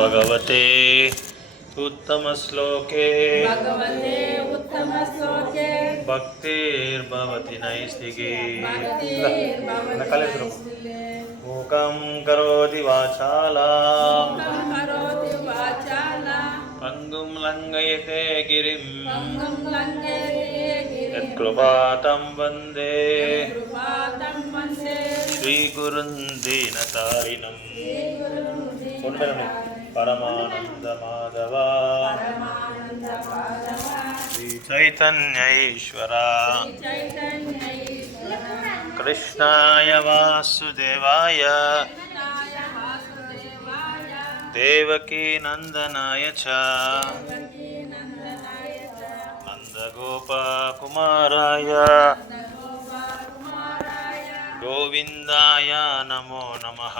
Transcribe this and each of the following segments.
भगवते उत्तमश्लोके भक्तिर्भवति नैष्ठिकी मूकं करोति वाचालां पङ्गुं लङ्घयते गिरिं यत्कृपातं वन्दे श्रीगुरुं दीनतारिणं परमानंद माधव श्री चैतन्य ईश्वरा कृष्णाय वासुदेवाय देवकी नंदनाय च नंदगोपकुमाराय गोविंदाय नमो नमः।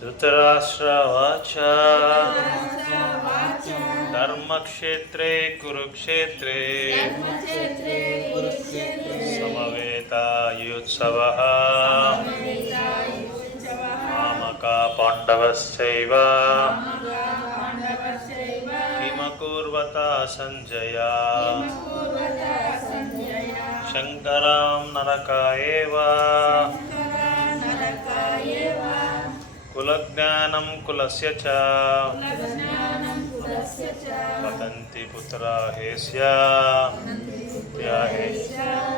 धृतराष्ट्रवाच धर्मक्षेत्रे कुरुक्षेत्रे समवेतायुत्सवः मामका पाण्डवश्चैव किमकुर्वत सञ्जय शङ्करां नरकायैव कुलज्ञानं कुलस्य च पतन्ति पुत्रा हेस्य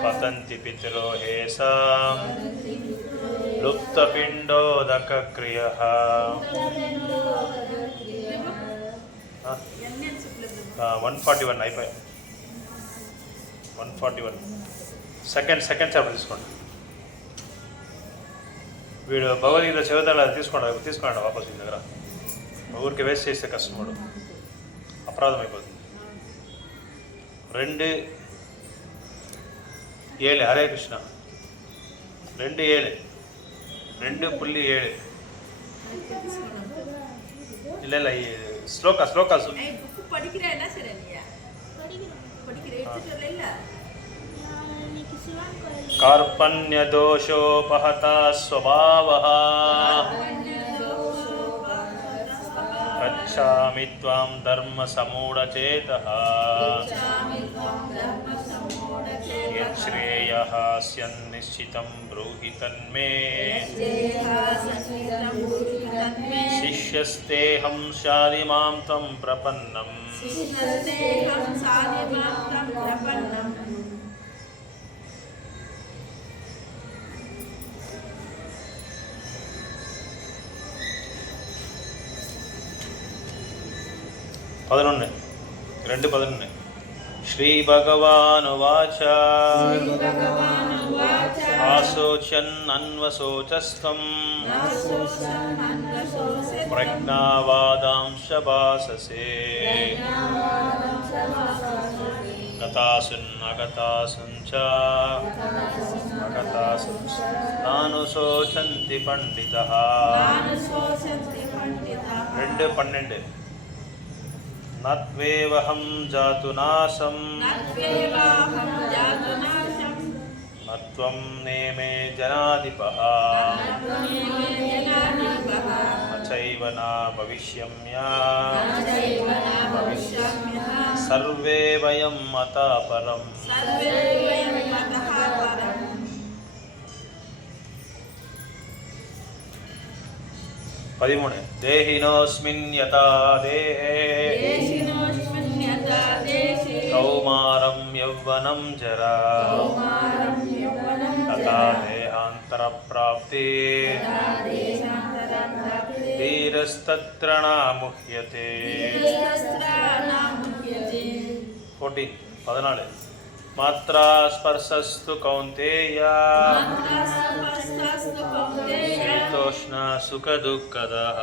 पतन्ति पितरो हेषां लुप्तपिण्डोदकक्रियः। 141 అయిపోయి 141 సెకండ్ చాప్టర్ తీసుకోండి. వీడు భగవద్గీత చదువుతాడు, అది తీసుకోండి వాపస్ వీడి దగ్గర. ఊరికి వేస్ట్ చేస్తే కష్టముడు, అపరాధం అయిపోతుంది. 2:7 హరే కృష్ణ 2:7 2:7 ಇಲ್ಲ ಶ್ಲೋಕಾಸು कार्पण्यदोषोपहता स्वभावः गच्छामि त्वां धर्मसमूढचेतः यच्छ्रेयः स्यान्निश्चितं ब्रूहि तन्मे शिष्यस्तेऽहं शाधिमां त्वं प्रपन्नम्। श्रीभगवानुवाच आशोचन् अन्वशोचस्त्वं प्रज्ञावादांश भाससे गतासुन् अगतासुञ्च नानुशोचन्ति पंडितः। 2:12 नत्वेवहं जातुनाशं नत्वं नेमे जनाधिपः नचैव न भविष्यम्या सर्वे वयं मता परम्। 13 देहिनोऽस्मिन् यथा देहे कौमारं यौवनं जरा तथा देहान्तरप्राप्ति धीरस्तत्र न मुह्यते। 14 मात्रा स्पर्शस्तु कौन्तेय शीतोष्ण सुखदुःखदः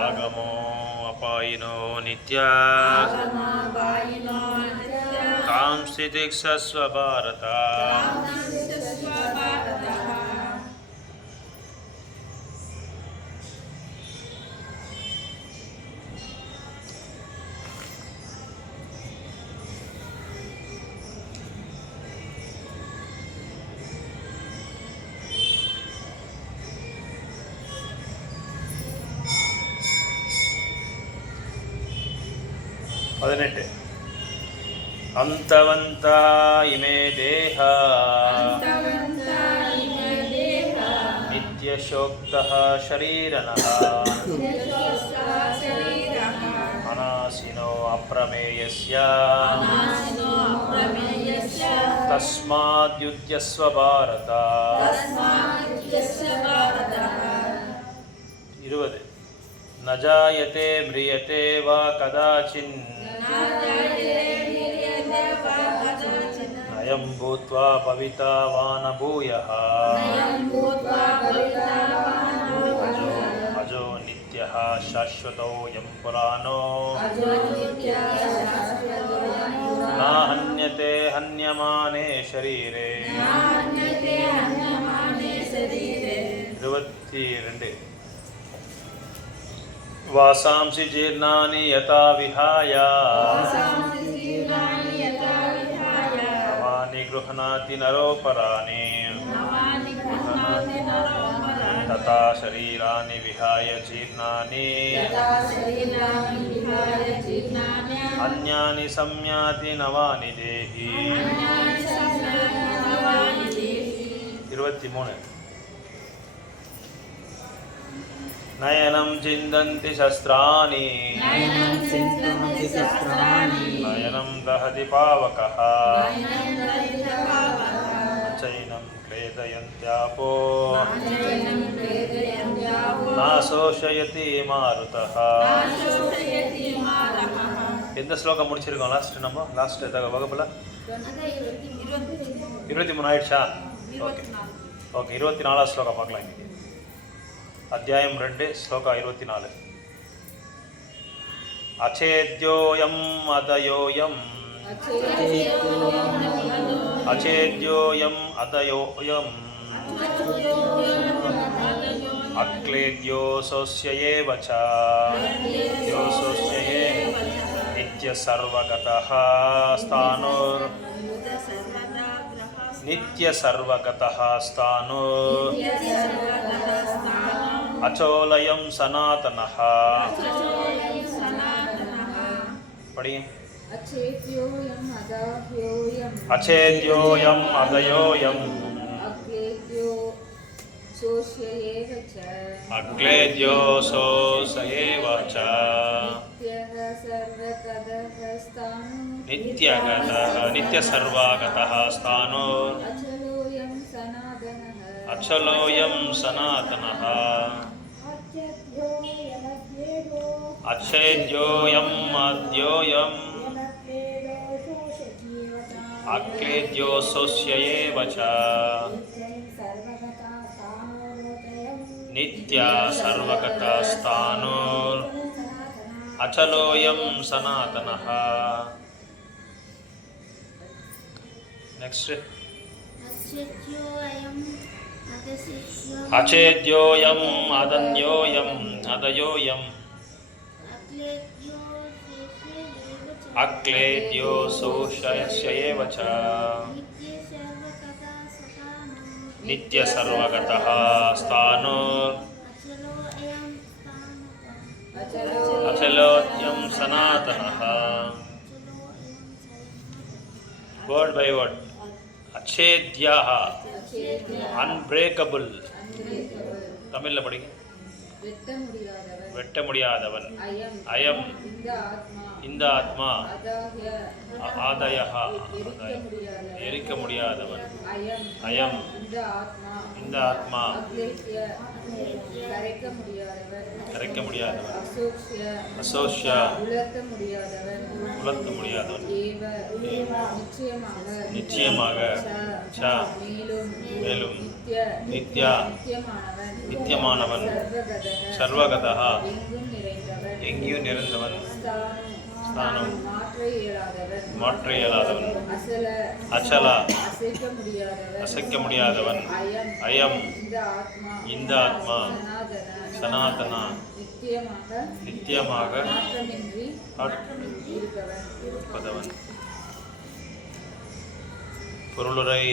आगमो अपायिनो नित्या कांस्थितिक्षस्व भारत। 18 ಅಂತವಂತ ಇಮೇ ದೇಹ ನಿತ್ಯಶೋಕ್ತಃ ಶರೀರನಃ ಅನಾಸಿನೋ ಅಪ್ರಮೇಯಸ್ಯ ತಸ್ಮಾದ್ಯುಜ್ಯಸ್ವ ಭಾರತ 20 ನ ಜಾಯತೆ ಮ್ರಿಯತೆ ವಾ ಕದಾಚಿನ್ ನಯಂ ಭೂತ್ವಾ ಭವಿತಾ ವಾ ನ ಭೂಯಃ ಅಜೋ ನಿತ್ಯಃ ಶಾಶ್ವತೋऽಯಂ ಪುರಾಣೋ ನ ಹನ್ಯತೆ ಹನ್ಯಮಾನೇ ಶರೀರೇ 22 ವಾಸಾಂಸಿ ಜೀರ್ಣಾನಿ ಯಥಾ ವಿಹಾಯ ನವಾನಿ ಗೃಹಣಾತಿ ನರೋಪರಾಣಿ ತಥಾ ಶರೀರಾಣಿ ವಿಹಾಯ ಜೀರ್ಣಾನಿ ಅನ್ಯಾನಿ ಸಂಯಾತಿ ನವಾನಿ ದೇಹಿ 23 ನಯನಂ ಚಿಂದಂತಿ ಶಸ್ತ್ರಾಣಿ ನಯನಂ ದಹತಿ ಪಾವಕಃ ಚೈನಂ ಕ್ಲೇದಯಂತ್ಯಾಪೋ ನಾಶೋಷಯತಿ ಮಾರುತಃ எந்த ஸ்லோகம் முடிச்சிருக்கோம் லாஸ்ட் வகுப்புல 23 ஆயிடுச்சா? ஓகே 24 ஸ்லோகம் பார்க்கலாம். இன்னைக்கு அத்தியாயம் 2 ஸ்லோகா 24. அச்சேத்யோயம் அதயோயம் அச்சேத்யோயம் அதயோயம் அக்லேத்யோ சோஸ்யேவ ச யோசோஸ்யே நித்ய சர்வகதः ஸ்தானோர் நித்ய சர்வகதः ஸ்தானோர் அச்சோலயம் சனாதனः படிங்க. அச்சேத்யோயம் அதயோயம் அக்லேத்யோ சோஸ்யேவ ச நித்ய சர்வகதः ஸ்தானோ அச்சலோயம் சனாதனः அச்சேத்யோயம் அத்யோயம் அக்லேத்யோ சோஸ்யேவ ச நித்ய சர்வகதः ஸ்தானோ அச்சலோயம் சனாதனः. நெக்ஸ்ட் அச்சேத்யோயம் அதன்யோயம் அதயோயம் அக்லேத்யோ சோஷயேவ ச நித்ய சர்வகதः ஸ்தானோ அச்சலோயம் சனாதனः. Word by word. அச்சேத்யः அன்பிரேக்கபிள். தமிழ்ல படிங்க. வெட்ட முடியாதவன். அயம் இந்த ஆத்மா. ஆதயः எரிக்க முடியாதவன். அயம் இந்த ஆத்மா கரைக்க முடியாதவன். அசோஷ்ய உலர்த்த முடியாதவன். நிச்சயமாக ச மேலும் நித்யா நித்தியமானவன். சர்வகதः எங்கேயும் நிறைந்தவன். ஸ்தானம் மாற்ற இயலாதவன். அச்சலா அசைக்க முடியாதவன். அயம் இந்த ஆத்மா. சனாதனா நித்தியமாக இருப்பதவன். பொருளுரை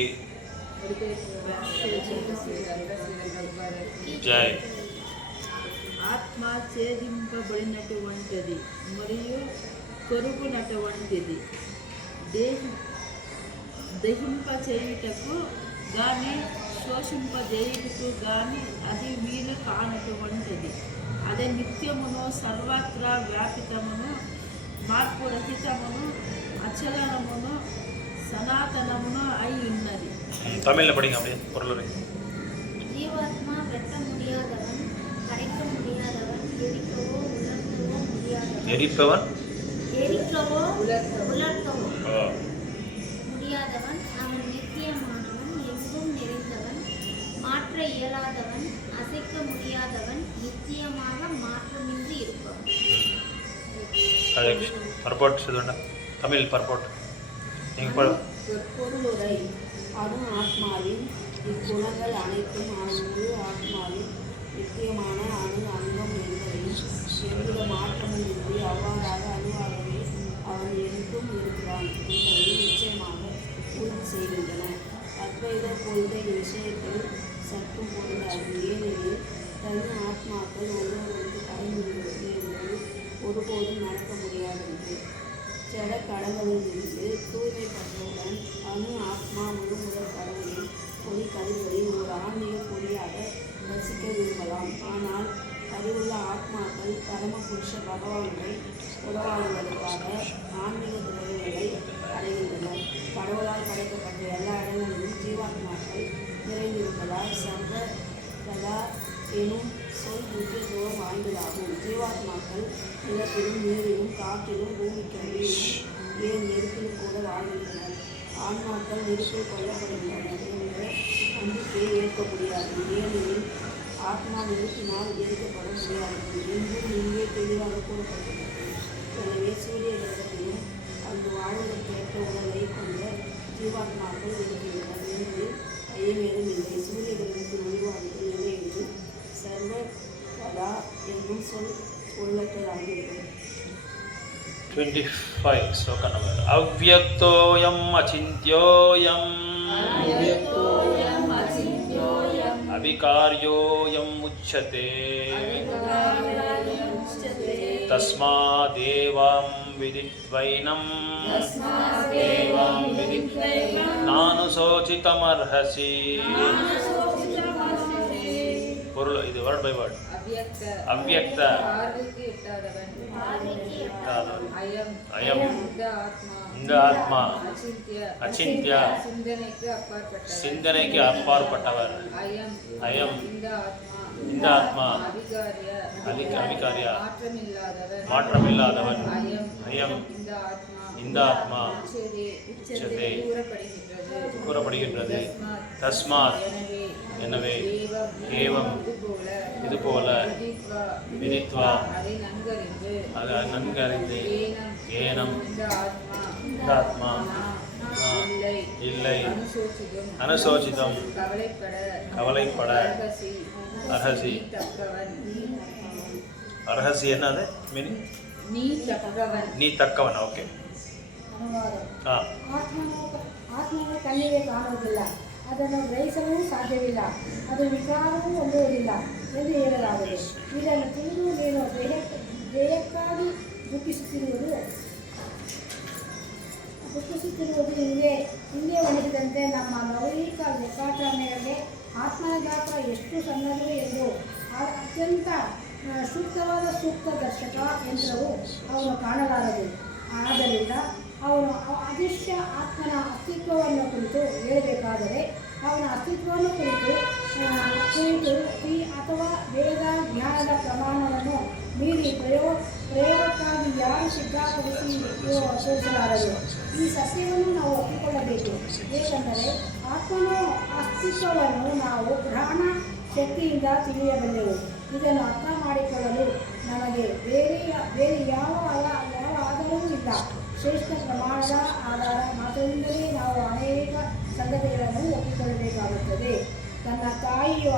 జై. ఆత్మ ఛేదింపబడినటువంటిది మరియు కొరుగునటువంటిది. దహింపచేయుటకు గాని శోషింపజేయుటకు గాని అది వీలు కానటువంటిది. అదే నిత్యమును సర్వత్రా వ్యాపితమును మార్పురహితమును అచలనమును సనాతనమును అయి ఉన్నది. தமிழ்ல படிங்க அப்படியே பொருள். ஜீவாத்மா வெட்ட முடியாதவன், படைக்க முடியாதவன், எரிக்கவோ உலர்த்தவோ முடியாதவன். எரிப்பவன் எரிக்கவோ உலர்த்தவோ முடியாதவன். அவன் நித்தியமானவன், எங்கும் நிறைந்தவன், மாற்ற இயலாதவன், அசைக்க முடியாதவன், நித்தியமாக மாற்றமின்றி இருப்பவன். பர்போட் சொல்லுங்க. தமிழ் பர்போட் நீங்க பொருளுரை அணு ஆத்மாவின் இக்குணங்கள் அனைத்தும் முழு ஆத்மாவின் நித்தியமான அணு அங்கம் என்பதையும் எவ்வித மாற்றமும் இன்றி அவ்வாறாக அணுவாகவே அவன் எங்கும் இருக்கிறான் என்பதையும் நிச்சயமாக உறுதி செய்கின்றன. அத்வைத கொள்கை விஷயத்தில் சற்றும் பொருளாது. ஏனெனில் தனி ஆத்மாக்கள் ஒருவருக்கு பயன்படுகிறது என்பது ஒருபோதும் நடக்க முடியாதது. ஜட கடவுளிலிருந்து தூய்மைப்பட்டவுடன் அணு ஆத்மா முழுமுதல் கடவுளின் ஒளி கதிர்களில் ஒரு ஆன்மீக பொறியாக வசிக்க விரும்பலாம். ஆனால் அறிவுள்ள ஆத்மாக்கள் பரமபுருஷ பகவானுடன் உறவாடுவதற்காக ஆன்மீக துறைகளை அடைகின்றனர். கடவுளால் படைக்கப்பட்ட எல்லா இடங்களிலும் ஜீவாத்மாக்கள் நிறைந்திருப்பதால் சர்வ கதா எனும் சொல் முக்கியத்துவம் வாய்ந்ததாகும். ஜீவாத்மாக்கள் நிலத்திலும் நீரிலும் காற்றிலும் பூமிக்கடியிலும் ஏன் நெருப்பிலும் கூட வாழ்கின்றனர். ஆன்மாக்கள் நெருப்பில் கொல்லப்படுகின்றனர் என்ற நம்பிக்கையை ஏற்க முடியாது. ஏனெனில் ஆத்மா நெருப்பினால் எரிக்கப்பட முடியாது என்றும் இங்கே தெளிவாக கூறப்பட்டுள்ளது. எனவே சூரிய கிரகத்திலும் அங்கு வாழ்வதற்கேற்ற உடலை கொண்ட ஜீவாத்மாக்கள் இருக்கின்றனர் என்பதில் ஐயமேதும் இல்லை. சூரிய கிரகத்தின் வழிபாடுகள் எவை என்று சர்வ கதா என்னும் சொல் உள்ளற்றதாகிறது. 25 శ్లోక నంబర్. అవ్యక్తోయం అచింత్యోయం అవికార్యోయం ఉచ్యతే తస్మాదేవం విదిత్వైనం నానుశోచితమర్హసి. பொருள் இது வேர்ட் பை வேர்ட். அவ்யக்த அயம் இந்த ஆத்மா அச்சிந்திய சிந்தனைக்கு அப்பாற்பட்டவர். அயம் இந்த ஆத்மா அவிகாரியா மாற்றமில்லாதவன். அயம் இந்த ஆத்மா உச்சதே கூறப்படுகின்றது. தஸ்மாத் எனவே ஏவம் இதுபோல விதித்வா அது நன்கறிந்து ஏனம் இந்த ஆத்மா இல்லை அனுசோசிதம் கவலைப்பட அர்ஹசி. அர்ஹசி என்னது மீனிங்? நீ தக்கவன். ஓகே. ಆತ್ಮನ ಕಣ್ಣಿಗೆ ಕಾಣುವುದಿಲ್ಲ, ಅದನ್ನು ಗ್ರಹಿಸಲು ಸಾಧ್ಯವಿಲ್ಲ, ಅದು ವಿಕಾರವೂ ಹೊಂದುವುದಿಲ್ಲ ಎಂದು ಹೇಳಲಾಗಿದೆ. ಇದನ್ನು ತಿಳಿದು ನೀನು ದೇಯಕ್ಕಾಗಿ ದುಃಖಿಸುತ್ತಿರುವುದು ಹಿಂದೆ ಒಣಗಿದಂತೆ ನಮ್ಮ ಲೌಕಿಕ ಲೆಕ್ಕಾಚಾರಣೆಗಳಿಗೆ ಆತ್ಮನ ಗಾತ್ರ ಎಷ್ಟು ಸಣ್ಣದು ಎಂದು ಅತ್ಯಂತ ಸೂಕ್ತವಾದ ಸೂಕ್ತ ದರ್ಶಕ ಯಂತ್ರವು ಅವನು ಕಾಣಲಾರದು. ಆದ್ದರಿಂದ ಅವನು ಅದೃಶ್ಯ ಆತ್ಮನ ಅಸ್ತಿತ್ವವನ್ನು ಕುರಿತು ಹೇಳಬೇಕಾದರೆ ಅವನ ಅಸ್ತಿತ್ವವನ್ನು ಕುರಿತು ಅಥವಾ ವೇದ ಜ್ಞಾನದ ಪ್ರಮಾಣವನ್ನು ಮೀರಿ ಪ್ರಯೋಗಕ್ಕಾಗಿ ಯಾರು ಸಿದ್ಧಪಡಿಸಿ ತೋರಿಸಲಾರದು. ಈ ಸತ್ಯವನ್ನು ನಾವು ಒಪ್ಪಿಕೊಳ್ಳಬೇಕು. ಏಕೆಂದರೆ ಆತ್ಮನ ಅಸ್ತಿತ್ವವನ್ನು ನಾವು ಪ್ರಾಣ ಶಕ್ತಿಯಿಂದ ತಿಳಿಯಬಲ್ಲೆವು. ಇದನ್ನು ಅರ್ಥ ಮಾಡಿಕೊಳ್ಳಲು ನಮಗೆ ಬೇರೆ ಯಾವ ಆಧಾರವೂ ಇಲ್ಲ. ಶ್ರೇಷ್ಠ ಪ್ರಮಾಣದ ಆಧಾರ ಮಾತ್ರದಿಂದಲೇ ನಾವು ಅನೇಕ ಸಂಗತಿಗಳನ್ನು ಒಪ್ಪಿಕೊಳ್ಳಬೇಕಾಗುತ್ತದೆ. ತನ್ನ ತಾಯಿಯು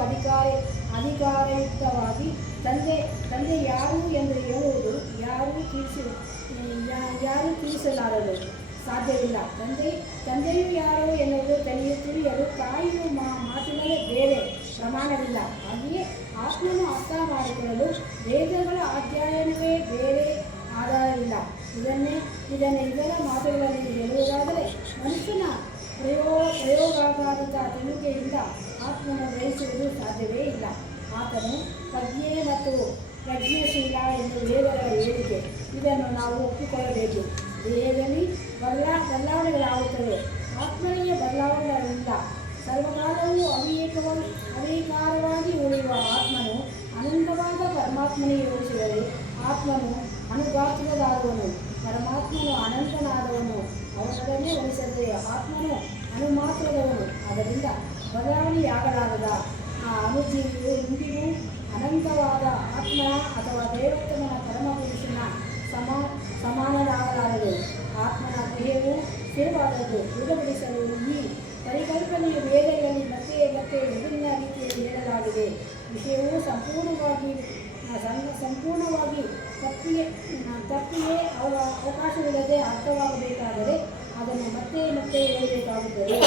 ಅಧಿಕಾರಯುಕ್ತವಾಗಿ ತಂದೆ ಯಾರು ಎಂದು ಹೇಳುವುದು ಯಾರು ತಿಳಿಸಲಾರದು, ಸಾಧ್ಯವಿಲ್ಲ. ತಂದೆಯು ಯಾರು ಎನ್ನುವುದು ತಿಳಿಯಲು ತಾಯಿಯು ಮಾತಿನಲ್ಲೇ ಬೇರೆ ಪ್ರಮಾಣವಿಲ್ಲ. ಹಾಗೆಯೇ ಆತ್ಮನು ಅರ್ಥ ಮಾಡಿಕೊಳ್ಳಲು ವೇದಗಳ ಅಧ್ಯಯನವೇ ಬೇರೆ ಆಧಾರವಿಲ್ಲ. ಇದನ್ನು ಇದರ ಮಾತುಗಳಲ್ಲಿ ಹೇಳುವುದಾದರೆ ಮನುಷ್ಯನ ಪ್ರಯೋಗಾತ್ಮಕ ತಿಳುವಳಿಕೆಯಿಂದ ಆತ್ಮನ ಗ್ರಹಿಸುವುದು ಸಾಧ್ಯವೇ ಇಲ್ಲ. ಆತನು ಪ್ರಜ್ಞೆ ಮತ್ತು ಪ್ರಜ್ಞಾಶೀಲ ಎಂದು ವೇದಗಳ ಹೇಳಿಕೆ. ಇದನ್ನು ನಾವು ಒಪ್ಪಿಕೊಳ್ಳಬೇಕು. ದೇಹದಲ್ಲಿ ಬದಲಾವಣೆಗಳಾಗುತ್ತವೆ, ಆತ್ಮನಿಗೆ ಬದಲಾವಣೆಗಳಿಲ್ಲ. ಸರ್ವಕಾಲವೂ ಅವಿಕಾರವಾಗಿ ಉಳಿಯುವ ಆತ್ಮನು ಅನಂತವಾದ ಪರಮಾತ್ಮನಿಗೆ ಹೋಲಿಸಿದರೆ ಆತ್ಮನು ಅಣುಗಾತ್ರದಾದವನು, ಪರಮಾತ್ಮನು ಅನಂತನಾದವನು. ಅವನೊಡನೆ ಹೋಲಿಸಿದರೆ ಆತ್ಮನು ಅಣುಮಾತ್ರದವನು. ಆದ್ದರಿಂದ ಬದಲಾವಣೆಯಾಗಲಾರದ ಆ ಅಣುಜೀವಿಯು ಇಂದಿಗೂ ಅನಂತವಾದ ಆತ್ಮನ ಅಥವಾ ದೇವೋತ್ತಮನ ಪರಮಪುರುಷನ ಸಮಾನರಾಗಲಾರದು. ಆತ್ಮನ ದೇಹವು ಸ್ಥಿರವಾದದ್ದು. ದೃಢಪಡಿಸಲು ಈ ಪರಿಕಲ್ಪನೆಯು ವೇದಗಳಲ್ಲಿ ಮತ್ತೆ ಮತ್ತೆ ವಿಭಿನ್ನ ರೀತಿಯಲ್ಲಿ ಹೇಳಲಾಗಿದೆ. ವಿಷಯವು ಸಂಪೂರ್ಣವಾಗಿ ತಪ್ಪಿಗೆ ಅವಕಾಶವಿಲ್ಲದೆ ಅರ್ಥವಾಗಬೇಕಾದರೆ ಅದನ್ನು ಮತ್ತೆ ಮತ್ತೆ ಹೇಳಬೇಕಾಗುತ್ತದೆ.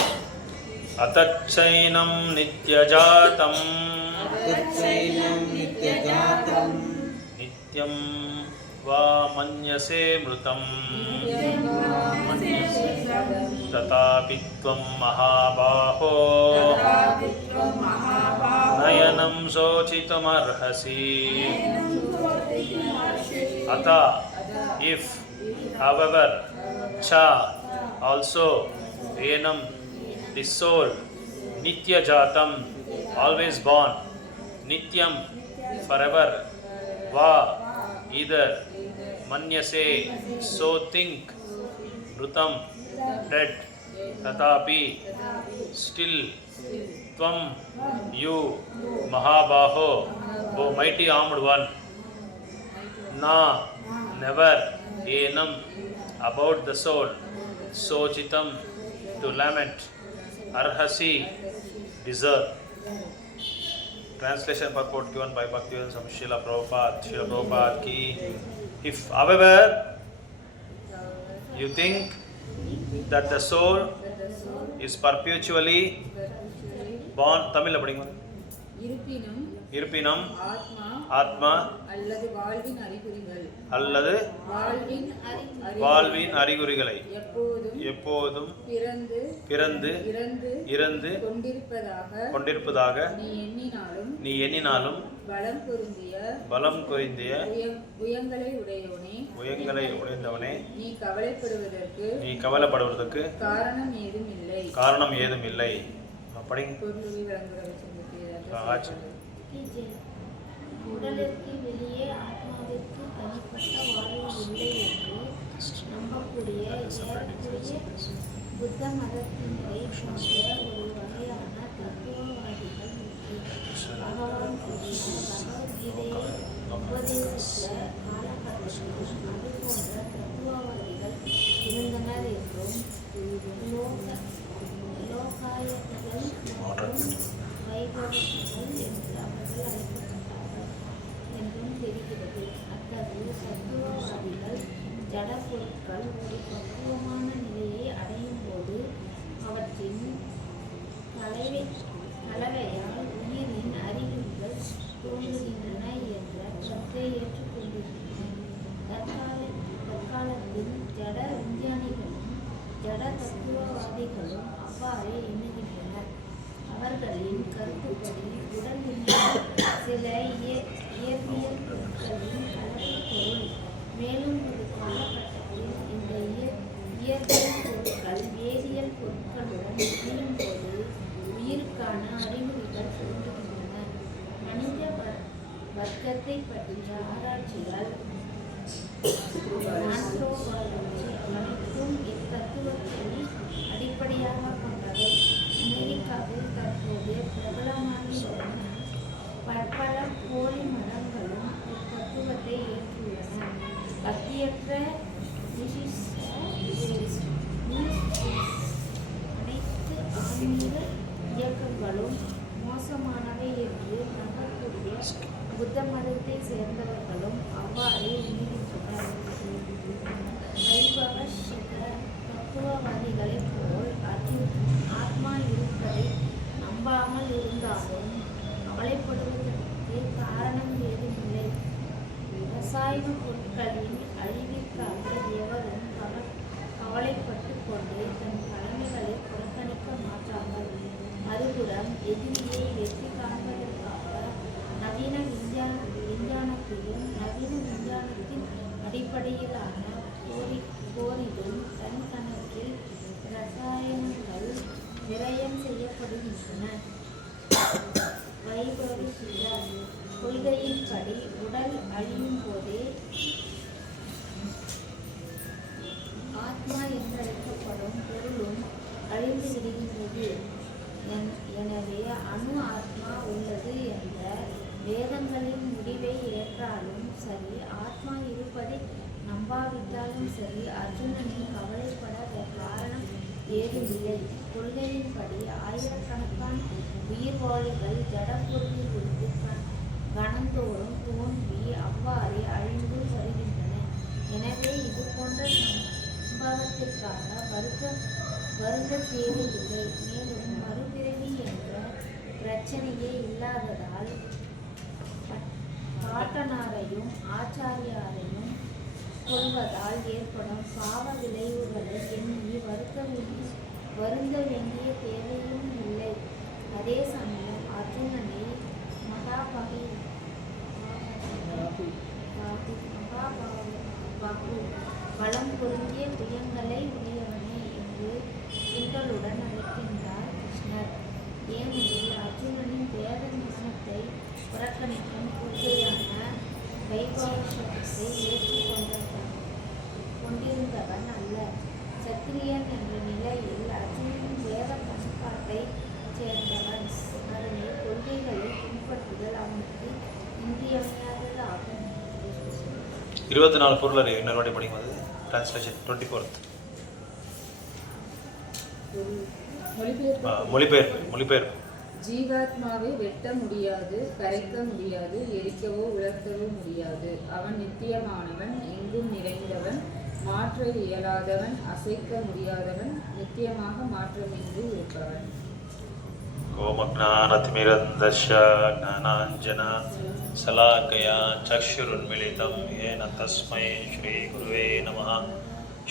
ಅತಚ್ಚೈನಂ ನಿತ್ಯಜಾತಂ ನಿತ್ಯಂ ವಾ ಮನ್ಯಸೆ ಮೃತಂ ತಥಾಪಿ ತ್ವಂ ಮಹಾಬಾಹೋ ನಯನಂ ಶೋಚಿತುಮರ್ಹಸಿ. ಅತ if, however, cha also, enam the soul, nitya jatam always born, nityam forever, va either, manyase so think, mrutam dead, tatapi still, tvam you, mahabaho, o mighty armed one, na never, enam about the soul, sochitam to lament, arhasi deserve. Translation purport given by Bhaktivedanta Swami Srila Prabhupada ki. If however you think that the soul is perpetually born, Tamil padinga, இருப்பினும் ஆத்மா அல்லது வாழ்வின் அறிகுறிகளை எப்போதும் பிறந்து இறந்து கொண்டிருப்பதாக நீ எண்ணினாலும் பலம் பொருந்திய உயங்களை உடையவனே, நீ கவலைப்படுவதற்கு காரணம் ஏதும் இல்லை. உடலுக்கு வெளியே ஆத்மாவிற்கு தனிப்பட்ட வாழ்வு இல்லை என்று நம்பக்கூடிய ஏறக்குறைய புத்த மதத்தினரை போன்ற ஒரு வகையான தத்துவவாதிகள் பகவான் பகவத்கீதையை உபதேசித்த காலகட்டத்தில் அதுபோன்ற தத்துவவாதிகள் இருந்தனர் என்றும் லோகாயத்திகள் மற்றும் வைபவத்திகள் என்று அவர்கள் அழைக்கப்பட்டார்கள் என்றும் தெரிகிறது. அத்தகைய தத்துவவாதிகள் ஜட பொருட்கள் ஒரு பக்குவமான நிலையை அடையும் போது அவற்றின் கலவையால் உயிரின் அறிகுறிகள் தோன்றுகின்றன என்ற கருத்தை ஏற்றுக்கொண்டிருக்கின்றன. தற்காலத்தில் ஜட விஞ்ஞானிகளும் ஜட தத்துவவாதிகளும் அவ்வாறே எண்ணுகின்றனர். அவர்களின் கருத்துப்படி உடலில் சில இயற்பியல் பொருட்களின் கலப்பு பொருள். மேலும் ஒரு காலகட்டத்தில் இந்த இயற்பியல் பொருட்கள் வேதியியல் பொருட்களுடன் இணையும் போது உயிருக்கான அறிகுறிகள் தோன்றுகின்றன. மனித வர்க்கத்தை பற்றிய ஆராய்ச்சிகள் அனைத்தும் இத்தத்துவத்தை அடிப்படையாக கொண்டவை. அமெரிக்காவில் தற்போது பிரபலமாகியுள்ள பற்பல போலி மதங்களும் இத்தத்துவத்தை ஏற்றுள்ளன. பக்தியற்ற அனைத்து ஆன்மீக இயக்கங்களும் மோசமானவை என்று நம்பக்கூடிய புத்த மதத்தை சேர்ந்தவர்களும் அவ்வாறே எண்ணுகின்றனர். வைபவ தத்துவவாதிகளைப் போல் ஆத்மா இருப்பதை நம்பாமல் இருந்தாலும் கவலைப்படுவதற்கு காரணம் ஏதுமில்லை. ரசாயன பொருட்களின் அழிவிற்காக எவரும் கவலைப்பட்டு கொண்டு தன் கடமைகளை புறக்கணிக்க மாட்டார்கள். மறுபுறம் எதிரியை வெற்றி காண்பதற்காக நவீன விஞ்ஞானத்திலும் நவீன விஞ்ஞானத்தின் அடிப்படையிலான போரிலும் தன் கணக்கில் ரசாயனங்கள் விரயம் செய்யப்படுகின்றன. வைபவீக கொள்கையின்படி உடல் அழியும் போதே ஆத்மா என்றழைக்கப்படும் பொருளும் அழிந்து விடுகின்றது. எனவே அணு ஆத்மா உள்ளது என்ற வேதங்களின் முடிவை ஏற்றாலும் சரி, ஆத்மா இருப்பதை நம்பாவிட்டாலும் சரி, அர்ஜுனனின் கவலைப்பட காரணம் ஏதுமில்லை. கொள்கையின்படி ஆயிரக்கணக்கான உயிர்வாழிகள் ஜடப்பொருளிலிருந்து கணந்தோறும் தோன்றி அவ்வாறே அழிந்து வருகின்றன. எனவே இது போன்ற சம்பவத்திற்காக வருந்த தேவையில்லை. மேலும் மறுபிறவி என்ற பிரச்சனையே இல்லாததால் பாட்டனாரையும் ஆச்சாரியாரையும் கொள்வதால் ஏற்படும் பாவ விளைவுகளை எண்ணி வருந்த வேண்டிய தேவையும் இல்லை. அதே சமயம் அர்ஜுனனை பலம் பொருந்திய புயங்களை உடையவனே என்று கிண்டலுடன் அழைக்கின்றார் கிருஷ்ணர். ஏனெனில் அர்ஜுனனின் வேத ஞானத்தை புறக்கணிக்கும் கொள்கையான வைபாஷத்தை கொண்டிருந்தவன் அல்ல. சத்திரியன் என்ற நிலையில் அர்ஜுனனின் வேத பண்பாட்டை சேர்ந்தவன். அதனை கொள்கைகளை பின்பற்றுதல் அவனுக்கு இன்றியமையாததாகும். 24 பொருள் இன்னொரு வாட்டி படிக்கும்போது டிரான்ஸ்லேஷன் 24th மொழிபெயர்ப்பு. ஜீவாத்மாவை வெட்ட முடியாது, கரைக்க முடியாது, எரிக்கவோ உலர்த்தவோ முடியாது. அவன் நித்தியமானவன், எங்கும் நிறைந்தவன், மாற்ற இயலாதவன், அசைக்க முடியாதவன், நித்தியமாக மாற்றமின்றி இருப்பவன். கோமக்ஞானதிமிரந்தஸ்ய ஞானாஞ்சன சலாக்கயா சக்ஷுருன்மிலிதம் ஏன தஸ்மை ஸ்ரீ குருவே நமः.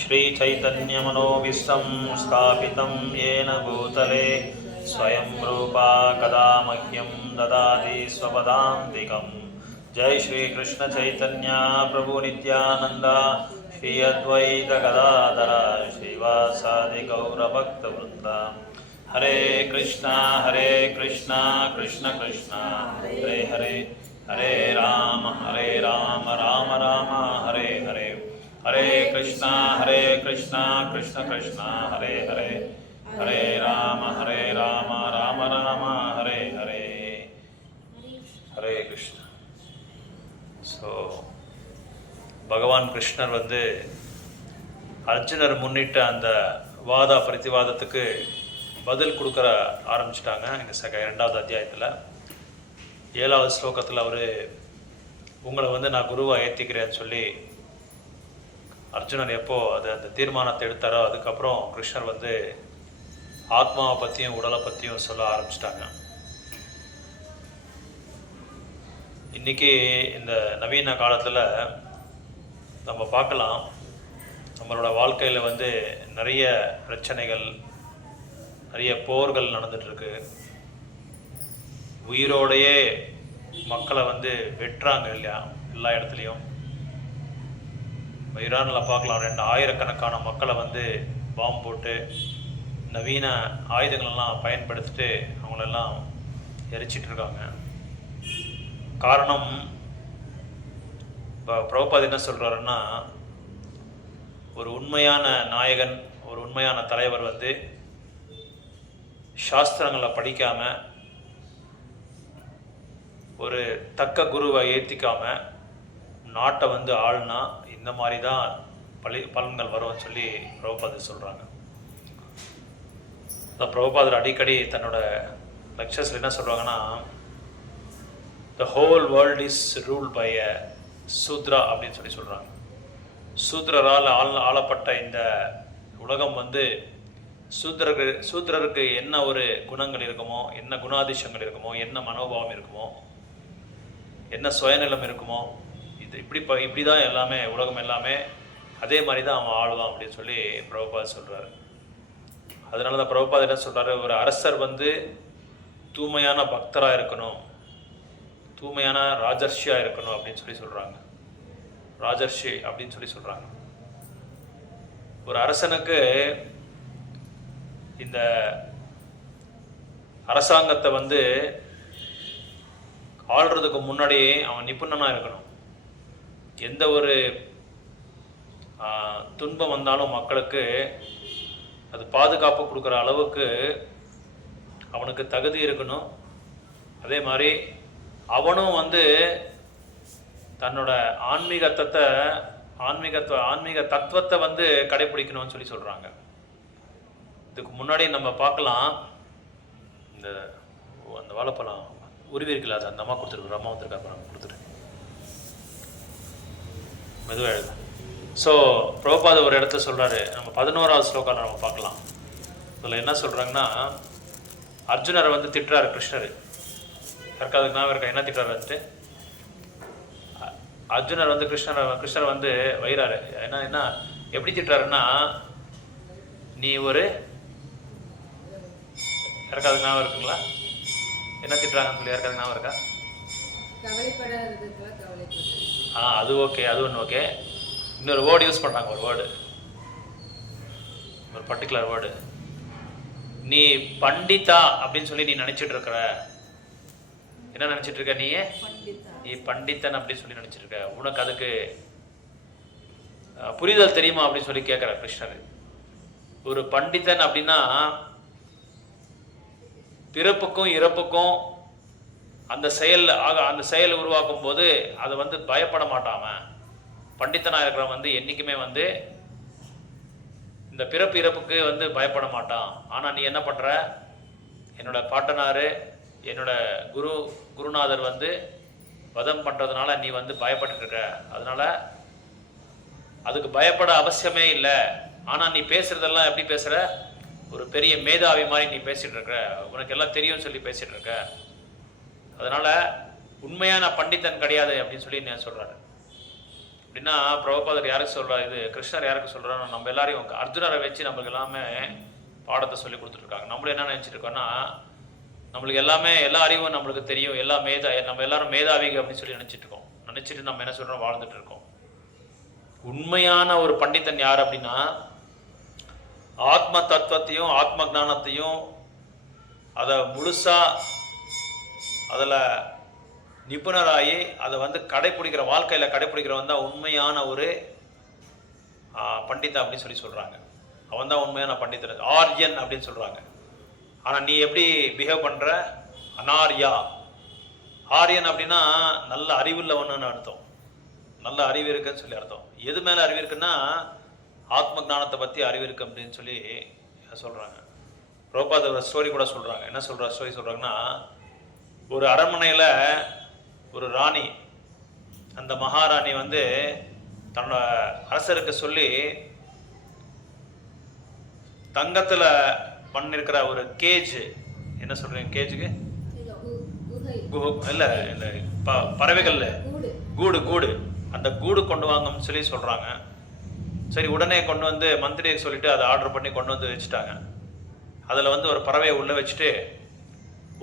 ஸ்ரீ சைதன்யமனோபீஷ்டம் ஸ்தாபிதம் ஏன பூதலே ஸ்வயம் ரூபா கதா மஹ்யம் ததாதி ஸ்வபதாந்திகம். ஜெய் ஸ்ரீ கிருஷ்ண சைதன்ய பிரபு நித்யானந்தா ஸ்ரீ அத்வைத கதாதர ஸ்ரீவாசாதி கௌரபக்த விருந்தா. ஹரே கிருஷ்ணா கிருஷ்ணா கிருஷ்ணா ஹரே ஹரே, ஹரே ராம ராம ராம ஹரே ஹரே. ஹரே கிருஷ்ணா கிருஷ்ணா கிருஷ்ணா ஹரே ஹரே, ஹரே ராம ராம ராம ஹரே ஹரே. ஹரே கிருஷ்ணா. ஸோ பகவான் கிருஷ்ணர் அர்ஜுனர் முன்னிட்ட அந்த பிரதிவாதத்துக்கு பதில் கொடுக்குற ஆரம்பிச்சிட்டாங்க. இந்த 2வது அத்தியாயத்தில் 7வது ஸ்லோகத்தில் அவர் உங்களை நான் குருவாக ஏற்றிக்கிறேன்னு சொல்லி அர்ஜுனர் எப்போ அந்த தீர்மானத்தை எடுத்தாரோ அதுக்கப்புறம் கிருஷ்ணர் ஆத்மாவை பற்றியும் உடலை பற்றியும் சொல்ல ஆரம்பிச்சிட்டாங்க. இன்றைக்கி இந்த நவீன காலத்தில் நம்ம பார்க்கலாம், நம்மளோட வாழ்க்கையில் நிறைய பிரச்சனைகள், நிறைய போர்கள் நடந்துகிட்ருக்கு. உயிரோடையே மக்களை வெட்டுறாங்க இல்லையா, எல்லா இடத்துலையும். ஈரானில் பார்க்கலாம், 2000கணக்கான மக்களை பாம்பு போட்டு நவீன ஆயுதங்களெல்லாம் பயன்படுத்திட்டு அவங்களெல்லாம் எரிச்சிட்ருக்காங்க. காரணம், இப்போ பிரபுபாத் என்ன சொல்கிறாருன்னா, ஒரு உண்மையான நாயகன், ஒரு உண்மையான தலைவர் சாஸ்திரங்களை படிக்காமல், ஒரு தக்க குருவை ஏற்றிக்காமல் நாட்டை ஆளுனா இந்த மாதிரி தான் பலன்கள் வரும்னு சொல்லி பிரபுபாதர் சொல்கிறாங்க. பிரபுபாதர் அடிக்கடி தன்னோட லெக்சர்ஸில் என்ன சொல்கிறாங்கன்னா, the whole world is rule by a sutra அப்படின்னு சொல்லி சொல்கிறாங்க. சூத்ரரால் ஆளப்பட்ட இந்த உலகம் சூத்ரருக்கு என்ன ஒரு குணங்கள் இருக்குமோ, என்ன குணாதிசயங்கள் இருக்குமோ, என்ன மனோபாவம் இருக்குமோ, என்ன சுயநலம் இருக்குமோ, இப்படி தான் எல்லாமே உலகம் எல்லாமே அதே மாதிரி தான் அவன் ஆளுவான் அப்படின்னு சொல்லி பிரபுபாத் சொல்கிறாரு. அதனால தான் பிரபுபாத் என்ன சொல்கிறாரு, ஒரு அரசர் வந்து தூய்மையான பக்தராக இருக்கணும், தூய்மையான ராஜர்ஷியாக இருக்கணும் அப்படின்னு சொல்லி சொல்கிறாங்க. ராஜர்ஷி அப்படின்னு சொல்லி சொல்கிறாங்க. ஒரு அரசனுக்கு இந்த அரசாங்கத்தை வந்து ஆள்றதுக்கு முன்னாடி அவன் நிபுணனாக இருக்கணும். எந்த ஒரு துன்பம் வந்தாலும் மக்களுக்கு அது பாதுகாப்பு கொடுக்குற அளவுக்கு அவனுக்கு தகுதி இருக்கணும். அதே மாதிரி அவனும் வந்து தன்னோட ஆன்மீக தத்துவத்தை வந்து கடைபிடிக்கணும்னு சொல்லி சொல்கிறாங்க. இதுக்கு முன்னாடி நம்ம பார்க்கலாம், அந்த வாழைப்பழம் உருவி இருக்குல்ல, அது அந்த அம்மா கொடுத்துருக்கு, அம்மா வந்துருக்காங்க, கொடுத்துரு மெதுவாக எழுத. ஸோ பிரபுபாத ஒரு இடத்துல சொல்கிறாரு, நம்ம 11வது ஸ்லோகாவில் நம்ம பார்க்கலாம். இதில் என்ன சொல்கிறாங்கன்னா, அர்ஜுனரை வந்து திட்டுறாரு கிருஷ்ணர். யாருக்காதுக்கு நான் இருக்கா என்ன திட்டுறாருன்ட்டு? அர்ஜுனர் வந்து கிருஷ்ணர் வந்து வைறாரு. என்ன எப்படி திட்டுறாருன்னா, நீ ஒரு யாருக்காதுக்கு ஞாபகம் இருக்குங்களா என்ன திட்டுறாங்கன்னு சொல்லி? யாருக்காதுக்கு ஞாபகம் இருக்கா? அது ஓகே, அது ஒன்று ஓகே. இன்னொரு வேர்டு யூஸ் பண்ணுறாங்க, ஒரு பர்டிகுலர் வேர்டு. நீ பண்டிதா அப்படின்னு சொல்லி நீ நினச்சிட்டு இருக்கிற. என்ன நினச்சிட்டு இருக்க? நீ பண்டிதன் அப்படின்னு சொல்லி நினச்சிட்டு இருக்க. உனக்கு அதுக்கு புரிதல் தெரியுமா அப்படின்னு சொல்லி கேட்குற கிருஷ்ணர். ஒரு பண்டிதன் அப்படின்னா பிறப்புக்கும் இறப்புக்கும் அந்த செயல் உருவாக்கும் போது அதை வந்து பயப்பட மாட்டாம. பண்டிதனாக இருக்கிறவன் வந்து என்றைக்குமே வந்து இந்த பிறப்பு இறப்புக்கு வந்து பயப்பட மாட்டான். ஆனால் நீ என்ன பண்ணுற, என்னோட பாட்டனார் என்னோட குருநாதர் வந்து வதம் பண்ணுறதுனால நீ வந்து பயப்பட்டுருக்க. அதனால் அதுக்கு பயப்பட அவசியமே இல்லை. ஆனால் நீ பேசுகிறதெல்லாம் எப்படி பேசுகிற? ஒரு பெரிய மேதாவி மாதிரி நீ பேசிகிட்டு இருக்க, உனக்கு எல்லாம் தெரியும்னு சொல்லி பேசிகிட்டு இருக்க. அதனால் உண்மையான பண்டிதன் கிடையாது அப்படின்னு சொல்லி நான் சொல்கிறாரு. அப்படின்னா பிரபுபாதர் யாருக்கு சொல்கிறார், இது கிருஷ்ணர் யாருக்கு சொல்கிறாரு? நம்ம எல்லாரையும் அர்ஜுனரை வச்சு நம்மளுக்கு எல்லாமே பாடத்தை சொல்லி கொடுத்துட்ருக்காங்க. நம்மளும் என்ன நினச்சிட்டு இருக்கோன்னா, நம்மளுக்கு எல்லாமே எல்லா அறிவும் நம்மளுக்கு தெரியும், நம்ம எல்லாரும் மேதாவிக அப்படின்னு சொல்லி நினச்சிட்டு நம்ம என்ன சொல்கிறோம், வாழ்ந்துட்டு இருக்கோம். உண்மையான ஒரு பண்டிதன் யார் அப்படின்னா, ஆத்ம தத்துவத்தையும் ஆத்ம ஞானத்தையும் அதை முழுசாக அதில் நிபுணராகி அதை வந்து வாழ்க்கையில் கடைப்பிடிக்கிறவன் தான் உண்மையான ஒரு பண்டிதன் அப்படின்னு சொல்லி சொல்கிறாங்க. அவன் தான் உண்மையான பண்டிதன், ஆரியன் அப்படின்னு சொல்கிறாங்க. ஆனால் நீ எப்படி பிஹேவ் பண்ணுற? அனாரியா. ஆரியன் அப்படின்னா நல்ல அறிவுள்ளவன்னு அர்த்தம், நல்ல அறிவு இருக்குன்னு சொல்லி அர்த்தம். எது மேலே அறிவு இருக்குன்னா ஆத்ம ஞானத்தை பற்றி அறிவு இருக்கு அப்படின்னு சொல்லி சொல்கிறாங்க. பிரபுபாத ஒரு ஸ்டோரி கூட சொல்கிறாங்க. என்ன ஸ்டோரி சொல்கிறாங்கன்னா, ஒரு அரண்மனையில் ஒரு ராணி, அந்த மகாராணி வந்து தன்னோட அரசருக்கு சொல்லி தங்கத்தில் பண்ணிருக்கிற ஒரு கேஜ், என்ன சொல்றீங்க கேஜுக்கு? இல்லை இல்லை, பறவைகள் கூடு, அந்த கூடு கொண்டு வாங்கன்னு சொல்லி சொல்கிறாங்க. சரி, உடனே கொண்டு வந்து மந்திரியை சொல்லிட்டு அதை ஆர்டர் பண்ணி கொண்டு வந்து வச்சுட்டாங்க. அதில் வந்து ஒரு பறவையை உள்ளே வச்சுட்டு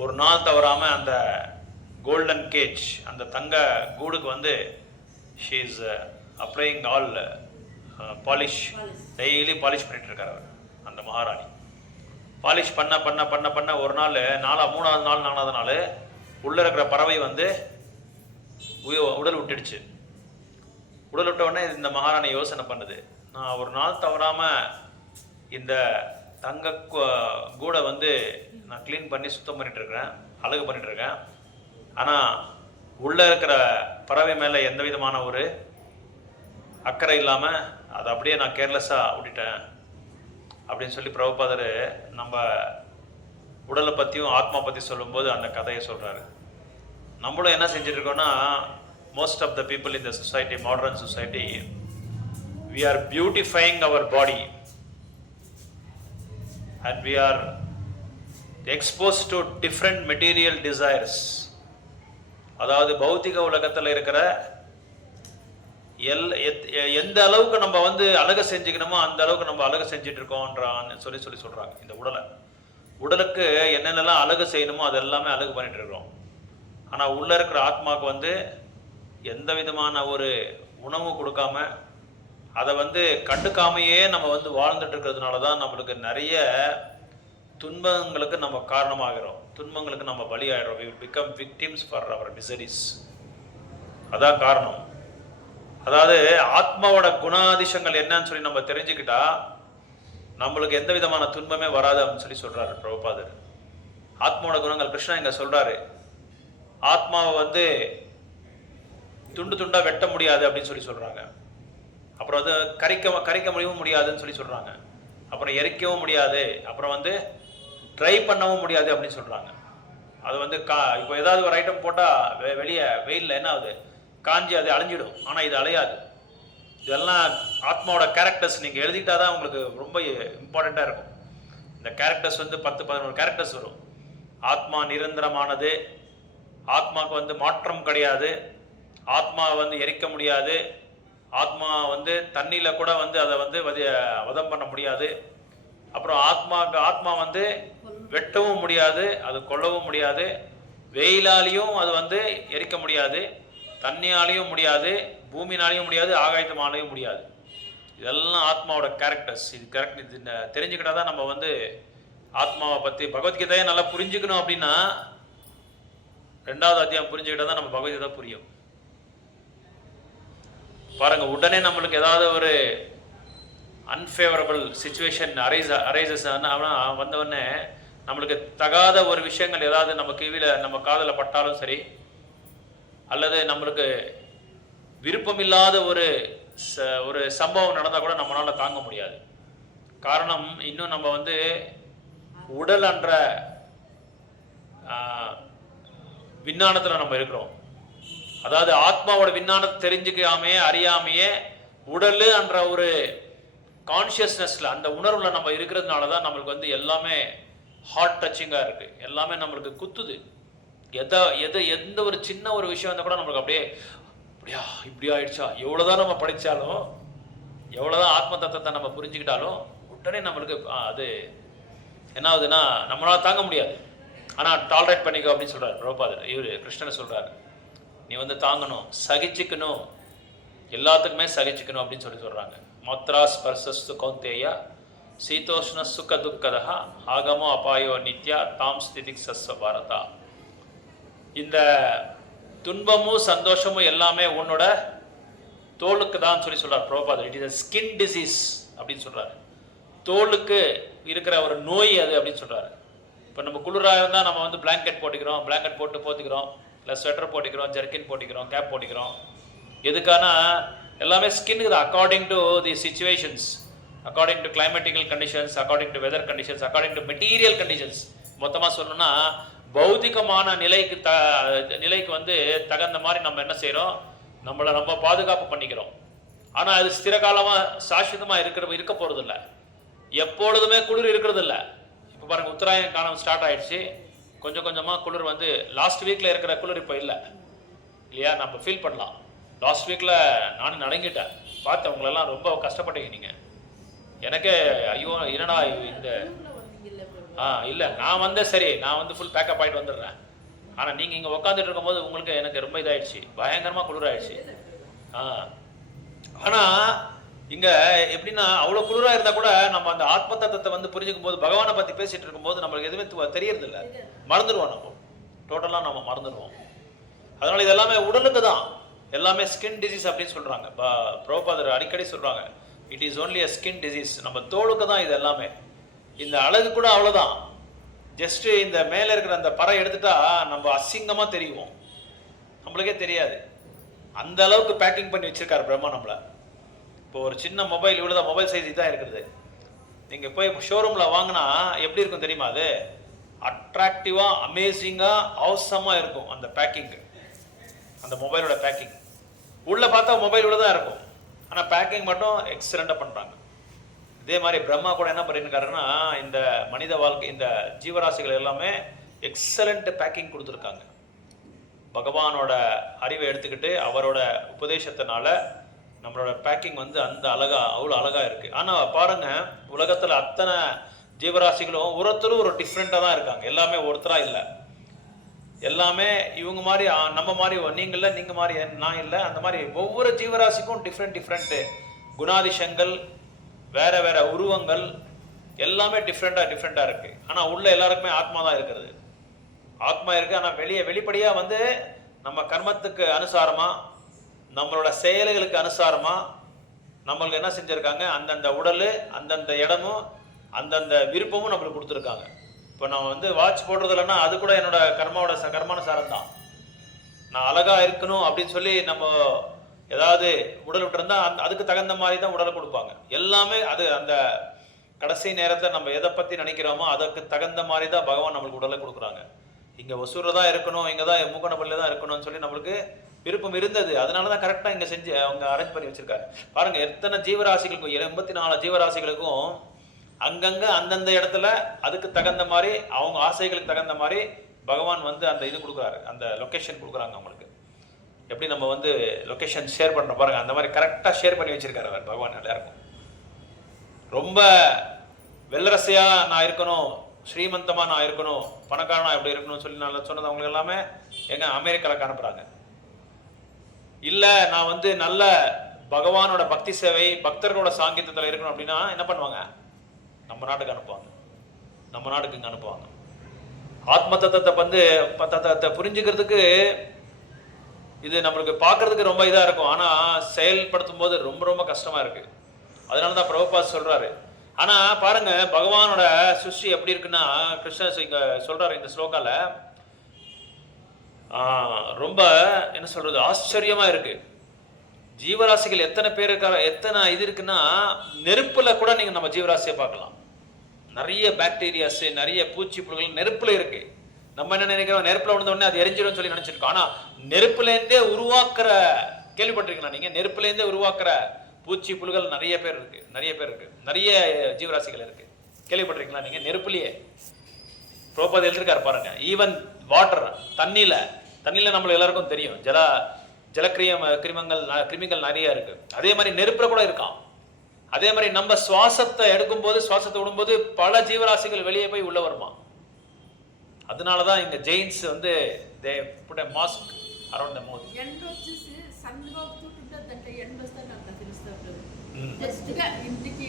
ஒரு நாள் தவறாமல் அந்த கோல்டன் கேஜ், அந்த தங்க கூடுக்கு வந்து she is applying all polish, daily polish பண்ணிட்டு இருக்காரு அவர். அந்த மகாராணி பாலிஷ் பண்ண பண்ண பண்ண பண்ண ஒரு நாள் 4வது நாள் உள்ளே இருக்கிற பறவை வந்து உடல் விட்டுடுச்சு. உடல் விட்ட உடனே இந்த மகாராணி யோசனை பண்ணுது, நான் ஒரு நாள் தவறாமல் இந்த தங்க கூடை வந்து நான் க்ளீன் பண்ணி சுத்தம் பண்ணிட்டுருக்கிறேன், அழகு பண்ணிட்டுருக்கேன். ஆனால் உள்ளே இருக்கிற பறவை மேலே எந்த விதமான ஒரு அக்கறை இல்லாமல் அதை அப்படியே நான் கேர்லெஸ்ஸாக விட்டுட்டேன் அப்படின்னு சொல்லி பிரபுபாதர் நம்ம உடலை பற்றியும் ஆத்மா பற்றி சொல்லும்போது அந்த கதையை சொல்கிறாரு. நம்மளும் என்ன செஞ்சிட்ருக்கோன்னா, most of the people in the society, modern society, we are beautifying our body and we are exposed to different material desires. அதாவது பௌத்திக உலகத்தில் இருக்கிற எந்த அளவுக்கு நம்ம வந்து அழகு செஞ்சுக்கணுமோ அந்த அளவுக்கு நம்ம அழகு செஞ்சுட்டு இருக்கோம்ன்றான்னு சொல்றாங்க. இந்த உடலுக்கு என்னென்னலாம் அழகு செய்யணுமோ அது எல்லாமே அழகு பண்ணிட்டு இருக்கிறோம். ஆனால் உள்ள இருக்கிற ஆத்மாவுக்கு வந்து எந்த விதமான ஒரு உணவு கொடுக்காம அதை வந்து கண்டுக்காமையே நம்ம வந்து வாழ்ந்துட்டு இருக்கிறதுனால தான் நம்மளுக்கு நிறைய துன்பங்களுக்கு நம்ம காரணமாகிறோம், துன்பங்களுக்கு நம்ம பலியாகிறோம். we become victims for our miseries. அதான் காரணம். அதாவது ஆத்மாவோட குணாதிசயங்கள் என்னன்னு சொல்லி நம்ம தெரிஞ்சுக்கிட்டா நம்மளுக்கு எந்த விதமான துன்பமே வராது அப்படின்னு சொல்றாரு பிரபுபாதர். ஆத்மாவோட குணங்கள் கிருஷ்ணா இங்க சொல்றாரு. ஆத்மாவை வந்து துண்டு துண்டா வெட்ட முடியாது அப்படின்னு சொல்றாங்க. அப்புறம் அது கரிக்க முடியவும் முடியாதுன்னு சொல்றாங்க. அப்புறம் எரிக்கவும் முடியாது, அப்புறம் வந்து ட்ரை பண்ணவும் முடியாது அப்படின்னு சொல்றாங்க. அது வந்து இப்போ ஏதாவது ஒரு ஐட்டம் போட்டால் வெளியே வெயிலில் என்ன ஆகுது, காஞ்சி அது அழிஞ்சிடும். ஆனால் இது அலையாது. இதெல்லாம் ஆத்மாவோட கேரக்டர்ஸ். நீங்கள் எழுதிட்டா தான் உங்களுக்கு ரொம்ப இம்பார்ட்டண்ட்டாக இருக்கும். இந்த கேரக்டர்ஸ் வந்து 10-11 கேரக்டர்ஸ் வரும். ஆத்மா நிரந்தரமானது, ஆத்மாவுக்கு வந்து மாற்றம் கிடையாது, ஆத்மா வந்து எரிக்க முடியாது, ஆத்மா வந்து தண்ணியில் கூட வந்து அதை வந்து வதம் பண்ண முடியாது, அப்புறம் ஆத்மா வந்து வெட்டவும் முடியாது, அது கொல்லவும் முடியாது, வெயிலாலையும் அது வந்து எரிக்க முடியாது, தண்ணியாலையும் முடியாது, பூமினாலையும் முடியாது, ஆகாயத்தினாலையும் முடியாது. இதெல்லாம் ஆத்மாவோட கேரக்டர்ஸ். இது கரெக்ட். இது தெரிஞ்சுக்கிட்டா தான் நம்ம வந்து ஆத்மாவை பற்றி பகவத்கீதையை நல்லா புரிஞ்சுக்கணும். அப்படின்னா 2வது அத்தியாயம் புரிஞ்சுக்கிட்டா தான் நம்ம பகவத்கீதை புரியும். பாருங்க, உடனே நம்மளுக்கு ஏதாவது ஒரு அன்ஃபேவரபிள் சிச்சுவேஷன் அரைசஸ் வந்தவொடனே நம்மளுக்கு தகாத ஒரு விஷயங்கள் ஏதாவது நம்ம கிவியில் நம்ம காதில் பட்டாலும் சரி, அல்லது நம்மளுக்கு விருப்பமில்லாத ஒரு சம்பவம் நடந்தால் கூட நம்மளால தாங்க முடியாது. காரணம், இன்னும் நம்ம வந்து உடல் என்ற விஞ்ஞானத்தில் நம்ம இருக்கிறோம். அதாவது ஆத்மாவோட விஞ்ஞானத்தை தெரிஞ்சுக்காமையே அறியாமையே உடல் என்ற ஒரு கான்சியஸ்னஸ்ல, அந்த உணர்வுல நம்ம இருக்கிறதுனால தான் நம்மளுக்கு வந்து எல்லாமே ஹார்ட் டச்சிங்காக இருக்கு. எல்லாமே நம்மளுக்கு குத்துது. எந்த ஒரு சின்ன ஒரு விஷயம் இருந்தால் கூட நம்மளுக்கு அப்படியா இப்படி ஆயிடுச்சா. எவ்வளோதான் நம்ம படித்தாலும், எவ்வளோதான் ஆத்ம தத்துவத்தை நம்ம புரிஞ்சுக்கிட்டாலும் உடனே நம்மளுக்கு அது என்ன ஆகுதுன்னா நம்மளால தாங்க முடியாது. ஆனால் டாலரேட் பண்ணிக்கோ அப்படின்னு சொல்றாரு பிரபுபாதர். இவர் கிருஷ்ணனை சொல்றாரு, நீ வந்து தாங்கணும், சகிச்சுக்கணும், எல்லாத்துக்குமே சகிச்சுக்கணும் அப்படின்னு சொல்றாங்க. மாத்ரா ஸ்பர்சஸ்து கௌந்தேயா சீதோஷ்ண சுக துக்கதா ஆகமோ அபாயோ நித்யா தாம் ஸ்திதிக் சஸ்வ பாரதா. இந்த துன்பமும் சந்தோஷமும் எல்லாமே உன்னோட தோலுக்கு தான் சொல்றார் பிரபுபாதர். இட் இஸ் ஸ்கின் டிசீஸ் அப்படின்னு சொல்றாரு. தோலுக்கு இருக்கிற ஒரு நோய் அது அப்படின்னு சொல்றாரு. இப்போ நம்ம குளிராக இருந்தால் நம்ம வந்து பிளாங்கெட் போட்டுக்கிறோம், பிளாங்கெட் போட்டு போத்திக்கிறோம், இல்லை ஸ்வெட்டர் போட்டுக்கிறோம், ஜர்க்கின் போட்டுக்கிறோம், கேப் போட்டுக்கிறோம். எதுக்கான எல்லாமே ஸ்கின்னுக்கு தான். According to the situations, according to climatical conditions, according to weather conditions, according to material conditions. மொத்தமாக சொல்லணும்னா பௌதிகமான நிலைக்கு வந்து தகுந்த மாதிரி நம்ம என்ன செய்கிறோம், நம்மளை நம்ம பாதுகாப்பு பண்ணிக்கிறோம். ஆனால் அது ஸ்திர காலமாக சாஸ்வதமாக இருக்க போகிறது இல்லை. எப்பொழுதுமே குளிர் இருக்கிறது இல்லை. இப்போ பாருங்கள், உத்தராயண காலம் ஸ்டார்ட் ஆயிடுச்சு. கொஞ்சம் கொஞ்சமாக குளிர் வந்து லாஸ்ட் வீக்கில் இருக்கிற குளிர் இப்போ இல்லை இல்லையா, நம்ம ஃபீல் பண்ணலாம். லாஸ்ட் வீக்கில் நானும் நடங்கிட்டேன், பார்த்தேன் உங்களெல்லாம் ரொம்ப கஷ்டப்பட்டீங்க நீங்கள். எனக்கே ஐயோ என்னடா இந்த இல்லை நான் வந்தேன், சரி நான் வந்து ஃபுல் பேக்கப் ஆகிட்டு வந்துடுறேன். ஆனால் நீங்கள் இங்கே உட்காந்துட்டு இருக்கும்போது உங்களுக்கு எனக்கு ரொம்ப இதாகிடுச்சு, பயங்கரமாக குளிர் ஆயிடுச்சு. ஆனால் இங்கே எப்படின்னா அவ்வளோ குளிராக இருந்தால் கூட நம்ம அந்த ஆத்ம தத்துவத்தை வந்து புரிஞ்சுக்கும் போது, பகவானை பற்றி பேசிகிட்டு இருக்கும்போது நம்மளுக்கு எதுவுமே தெரியறதில்ல, மறந்துடுவோம். நம்ம டோட்டலாக நம்ம மறந்துடுவோம். அதனால் இது எல்லாமே உடலுக்கு தான், எல்லாமே ஸ்கின் டிசீஸ் அப்படின்னு சொல்கிறாங்க. பிரபுபாதர் அடிக்கடி சொல்கிறாங்க, it is only a skin disease. நம்ம தோலுக்கு தான் இது எல்லாமே. இந்த அழகு கூட அவ்வளோதான். ஜஸ்ட்டு இந்த மேலே இருக்கிற அந்த பறை எடுத்துட்டா நம்ம அசிங்கமாக தெரியும், நம்மளுக்கே தெரியாது. அந்த அளவுக்கு பேக்கிங் பண்ணி வச்சிருக்காரு பிரம்மா நம்மளை. இப்போ ஒரு சின்ன மொபைல், இவ்வளோதான் மொபைல் சைஸ் இதான் இருக்கிறது. நீங்கள் போய் ஷோரூமில் வாங்கினா எப்படி இருக்கும் தெரியுமா? அது அட்ராக்டிவாக, அமேசிங்காக, அவசரமாக இருக்கும் அந்த பேக்கிங்கு, அந்த மொபைலோட பேக்கிங். உள்ளே பார்த்தா மொபைல் உள்ள தான் இருக்கும், ஆனால் பேக்கிங் மட்டும் எக்ஸலண்ட்டாக பண்ணுறாங்க. இதே மாதிரி பிரம்மா கூட என்ன பண்ணியிருக்காருன்னா, இந்த மனித வாழ்க்கை, இந்த ஜீவராசிகள் எல்லாமே எக்ஸலண்ட் பேக்கிங் கொடுத்துருக்காங்க. பகவானோட அறிவை எடுத்துக்கிட்டு அவரோட உபதேசத்தினால நம்மளோட பேக்கிங் வந்து அந்த அவ்வளோ அழகாக இருக்குது. ஆனால் பாருங்கள், உலகத்தில் அத்தனை ஜீவராசிகளும் ஒருத்தரும் ஒரு டிஃப்ரெண்ட்டாக தான் இருக்காங்க. எல்லாமே ஒருத்தராக இல்லை. எல்லாமே இவங்க மாதிரி நம்ம மாதிரி நீங்கள் இல்லை, நீங்கள் மாதிரி நான் இல்லை. அந்த மாதிரி ஒவ்வொரு ஜீவராசிக்கும் டிஃப்ரெண்ட்டு குணாதிசயங்கள், வேற வேற உருவங்கள், எல்லாமே டிஃப்ரெண்ட்டாக இருக்குது. ஆனால் உள்ள எல்லாருக்குமே ஆத்மா தான் இருக்கிறது. ஆத்மா இருக்குது. ஆனால் வெளிப்படையாக வந்து நம்ம கர்மத்துக்கு அனுசாரமாக, நம்மளோட செயல்களுக்கு அனுசாரமாக நம்மளுக்கு என்ன செஞ்சுருக்காங்க, அந்தந்த உடல், அந்தந்த இடமும், அந்தந்த விருப்பமும் நம்மளுக்கு கொடுத்துருக்காங்க. இப்போ நம்ம வந்து வாட்ச் போடுறது இல்லைன்னா அது கூட என்னோட கர்மானுசாரம் தான். நான் அழகாக இருக்கணும் அப்படின்னு சொல்லி நம்ம ஏதாவது உடல் விட்டுருந்தா அதுக்கு தகுந்த மாதிரி தான் உடலை கொடுப்பாங்க. எல்லாமே அது அந்த கடைசி நேரத்தை நம்ம எதை பற்றி நினைக்கிறோமோ அதுக்கு தகுந்த மாதிரி தான் பகவான் நம்மளுக்கு உடலை கொடுக்குறாங்க. இங்கே ஒசூரில் தான் இருக்கணும், இங்கே தான் மூக்கனப்பள்ளியில் தான் இருக்கணும்னு சொல்லி நம்மளுக்கு விருப்பம் இருந்தது. அதனால தான் கரெக்டாக இங்கே செஞ்சு அவங்க அரேஞ்ச் பண்ணி வச்சுருக்காரு. பாருங்கள், எத்தனை ஜீவராசிகளுக்கும் 84 ஜீவராசிகளுக்கும் அங்கங்கே அந்தந்த இடத்துல அதுக்கு தகுந்த மாதிரி, அவங்க ஆசைகளுக்கு தகுந்த மாதிரி பகவான் வந்து அந்த இது கொடுக்குறாரு, அந்த லொக்கேஷன் கொடுக்குறாங்க அவங்களுக்கு. எப்படி நம்ம வந்து லொக்கேஷன் ஷேர் பண்ணுற பாருங்கள், அந்த மாதிரி கரெக்டாக ஷேர் பண்ணி வச்சுருக்காரு அவர் பகவான் எல்லாருக்கும். ரொம்ப வெள்ளரசையாக நான் இருக்கணும், ஸ்ரீமந்தமாக நான் இருக்கணும், பணக்காரனா எப்படி இருக்கணும்னு சொல்லி நான் சொன்னது அவங்களுக்கு எல்லாமே அமெரிக்காவில் அனுப்புகிறாங்க. இல்லை நான் வந்து நல்ல பகவானோட பக்தி சேவை, பக்தர்களோட சாங்கியத்தில் இருக்கணும் அப்படின்னா என்ன பண்ணுவாங்க, நம்ம நாட்டுக்கு அனுப்புவாங்க, நம்ம நாட்டுக்கு இங்கே அனுப்புவாங்க. ஆத்ம தத்துவத்தை புரிஞ்சுக்கிறதுக்கு இது நம்மளுக்கு பார்க்கறதுக்கு ரொம்ப இதாக இருக்கும். ஆனால் செயல்படுத்தும் போது ரொம்ப ரொம்ப கஷ்டமாக இருக்குது. அதனால தான் பிரபுபாத் சொல்கிறாரு. ஆனால் பாருங்க, பகவானோட சுஷ்டி எப்படி இருக்குன்னா, கிருஷ்ணர் இங்கே சொல்கிறாரு இந்த ஸ்லோகால, ரொம்ப என்ன சொல்கிறது, ஆச்சரியமாக இருக்குது. ஜீவராசிகள் எத்தனை பேர் எத்தனை இது இருக்குன்னா, நெருப்பில் கூட நீங்கள் நம்ம ஜீவராசியை பார்க்கலாம். நிறைய பாக்டீரியாஸ், நிறைய பூச்சி புழுகள் நெருப்பில் இருக்குது. நம்ம என்ன நினைக்கிறோம், நெருப்பில் விழுந்த உடனே அது எரிஞ்சிடும் சொல்லி நினச்சிருக்கோம். ஆனால் நெருப்புலேருந்தே உருவாக்குற, கேள்விப்பட்டிருக்கீங்களா நீங்கள், நெருப்புலேருந்தே உருவாக்குற பூச்சி புழுகள் நிறைய பேர் இருக்குது, நிறைய ஜீவராசிகள் இருக்குது. கேள்விப்பட்டிருக்கீங்களா நீங்கள்? நெருப்புலேயே பிரபுபாத் எழுதிருக்காரு பாருங்க. ஈவன் வாட்டர், தண்ணியில் நம்மளுக்கு எல்லாருக்கும் தெரியும், கிருமிகள் நிறைய இருக்கு. அதே மாதிரி நெருப்புல கூட இருக்கான். அதே மாதிரி நம்ம சுவாசத்தை எடுக்கும்போது, சுவாசத்தை விடும்போது பல ஜீவராசிகள் வெளியே போய் உள்ள வருமா. அதனாலதான் இங்க ஜெயின்ஸ் வந்து they put a mask around the mouth. ఎండ వచ్చేసి సన్నగా అవుతుంటుందంటే ఎండ వస్తే నాకు తెలుస్తుంది. జస్ట్గా ఇంటికి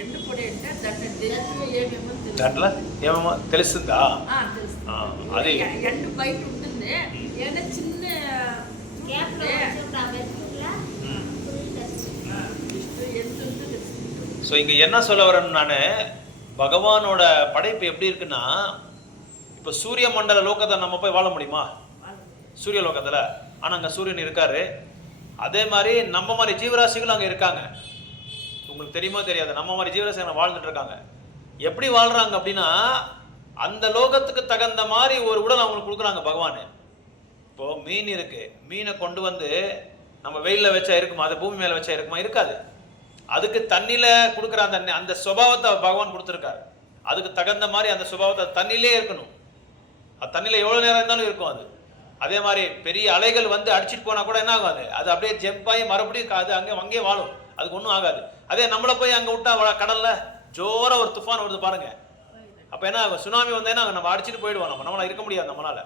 ఎండ పొడి అంటే దాంట్లో ఏమేమో తెలుస్తుందా? తెలుస్తుంది. అది ఎండ బయట ఉంటుంది, ఏదైనా చిన్న ஸோ இங்கே என்ன சொல்ல வரேன்னு, நான் பகவானோட படைப்பு எப்படி இருக்குன்னா, இப்போ சூரிய மண்டல லோகத்தை நம்ம போய் வாழ முடியுமா? சூரிய லோகத்தில். ஆனால் அங்கே சூரியன் இருக்காரு. அதே மாதிரி நம்ம மாதிரி ஜீவராசிகளும் அங்கே இருக்காங்க. உங்களுக்கு தெரியுமோ தெரியாது, நம்ம மாதிரி ஜீவராசிகள் வாழ்ந்துட்டு இருக்காங்க. எப்படி வாழ்கிறாங்க அப்படின்னா, அந்த லோகத்துக்கு தகுந்த மாதிரி ஒரு உடல் அவங்களுக்கு கொடுக்குறாங்க பகவான். இப்போது மீன் இருக்குது, மீனை கொண்டு வந்து நம்ம வெயிலில் வச்சா இருக்குமா, அது பூமி மேலே வச்சா இருக்குமா? இருக்காது. அதுக்கு தண்ணியில் கொடுக்குற அந்த சுபாவத்தை பகவான் கொடுத்துருக்காரு. அதுக்கு தகுந்த மாதிரி அந்த சுபாவத்தை தண்ணியிலே இருக்கணும். அது தண்ணியில் எவ்வளோ நேரம் இருந்தாலும் இருக்கும் அது. அதே மாதிரி பெரிய அலைகள் வந்து அடிச்சிட்டு போனால் கூட என்ன ஆகாது, அது அப்படியே ஜெம்பாகி மறுபடியும் அது அங்கேயே வாழும், அதுக்கு ஒன்றும் ஆகாது. அதே நம்மளை போய் அங்கே விட்டா கடலில் ஜோராக ஒரு துஃபான் வருது பாருங்க, அப்போ என்ன ஆகும், சுனாமி வந்தேன்னா நம்ம அடிச்சுட்டு போயிடுவோம். நம்மளால் இருக்க முடியாது. நம்மளால்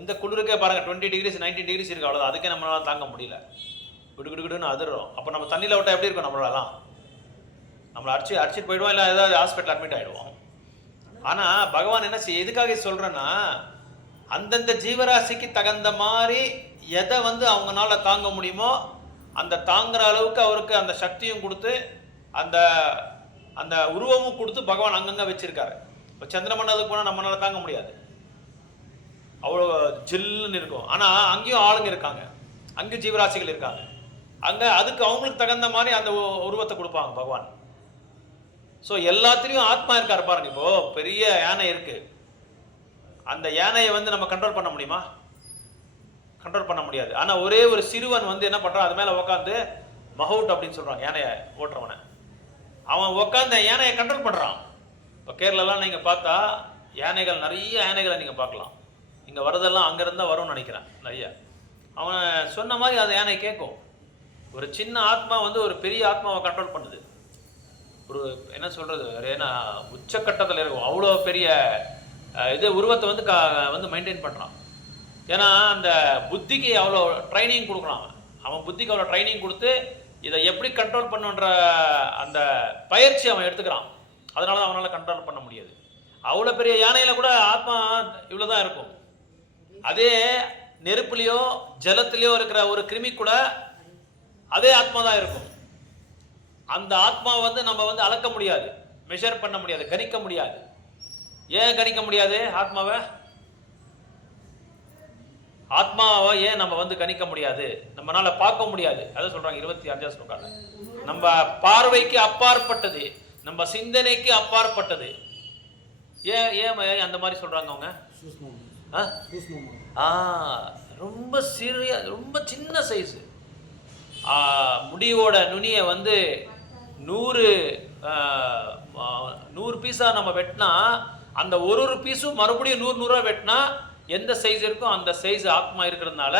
இந்த குளிருக்கே பாருங்கள் 20 டிகிரிஸ் 19 டிகிரிஸ் இருக்குது, அவ்வளோதான். அதுக்கே நம்மளால் தாங்க முடியல, விடுன்னு அதிர்றோம். அப்போ நம்ம தண்ணியில் விட்டால் எப்படி இருக்கும், நம்மளை அடிச்சுட்டு போயிடுவோம், இல்லை ஏதாவது ஹாஸ்பிட்டல் அட்மிட் ஆகிடுவோம். ஆனால் பகவான் என்ன எதுக்காக சொல்கிறேன்னா, அந்தந்த ஜீவராசிக்கு தகுந்த மாதிரி எதை வந்து அவங்களால தாங்க முடியுமோ அந்த தாங்குற அளவுக்கு அவருக்கு அந்த சக்தியும் கொடுத்து அந்த அந்த உருவமும் கொடுத்து பகவான் அங்கங்கே வச்சிருக்காரு. இப்போ சந்திரமண்டலத்துக்கு போனால் நம்மளால தாங்க முடியாது, அவ்வளோ ஜில்லுன்னு இருக்கும். ஆனால் அங்கேயும் ஆளுங்க இருக்காங்க, அங்கேயும் ஜீவராசிகள் இருக்காங்க. அங்கே அதுக்கு அவங்களுக்கு தகுந்த மாதிரி அந்த உருவத்தை கொடுப்பாங்க பகவான். ஸோ எல்லாத்துலேயும் ஆத்மா இருக்காரு பாருங்க. இப்போது பெரிய யானை இருக்குது, அந்த யானையை வந்து நம்ம கண்ட்ரோல் பண்ண முடியுமா? கண்ட்ரோல் பண்ண முடியாது. ஆனால் ஒரே ஒரு சிறுவன் வந்து என்ன பண்ணுறான், அது மேலே உட்காந்து மஹவுட் அப்படின்னு சொல்கிறாங்க, யானையை ஓட்டுறவனை. அவன் உட்காந்து யானையை கண்ட்ரோல் பண்ணுறான். இப்போ கேரளாலாம் நீங்கள் பார்த்தா யானைகள், நிறைய யானைகளை நீங்கள் பார்க்கலாம். இங்கே வரதெல்லாம் அங்கேருந்தான் வரும்னு நினைக்கிறேன் நிறைய. அவன் சொன்ன மாதிரி அந்த யானை கேட்கும். ஒரு சின்ன ஆத்மா வந்து ஒரு பெரிய ஆத்மாவை கண்ட்ரோல் பண்ணுது. ஒரு என்ன சொல்றது, ஏன்னா உச்சக்கட்டத்தில் இருக்கும், அவ்வளோ பெரிய இது உருவத்தை வந்து வந்து மெயின்டைன் பண்ணுறான். ஏன்னா அந்த புத்திக்கு அவ்வளோ ட்ரைனிங் கொடுக்குறான். அவன் புத்திக்கு அவ்வளோ ட்ரைனிங் கொடுத்து இதை எப்படி கண்ட்ரோல் பண்ணுன்ற அந்த பயிற்சி அவன் எடுத்துக்கிறான். அதனால தான் அவனால் கண்ட்ரோல் பண்ண முடியாது. அவ்வளோ பெரிய யானையில் கூட ஆத்மா இவ்வளோ தான் இருக்கும். அதே நெருப்புலையோ ஜலத்திலையோ இருக்கிற ஒரு கிருமி கூட அதே ஆத்மா தான் இருக்கும். அந்த ஆத்மாவை வந்து நம்ம வந்து அளக்க முடியாது, மெஷர் பண்ண முடியாது, கணிக்க முடியாது. ஏன் கணிக்க முடியாது ஆத்மாவை? ஆத்மாவை ஏன் நம்ம வந்து கணிக்க முடியாது, நம்மளால பார்க்க முடியாது? அதை சொல்றாங்க 25ஆம் ஸ்லோகத்துல. நம்ம பார்வைக்கு அப்பாற்பட்டது, நம்ம சிந்தனைக்கு அப்பாற்பட்டது. ஏன் ஏன் அந்த மாதிரி சொல்றாங்க அவங்க? ரொம்ப சிறிய, ரொம்ப சின்ன சைஸ். முடியோட நுனியை வந்து 100 பீஸா நம்ம வெட்டினா, அந்த ஒரு பீஸும் மறுபடியும் 100 வெட்டினா எந்த சைஸ் இருக்கும் அந்த சைஸ் ஆத்மா இருக்கிறதுனால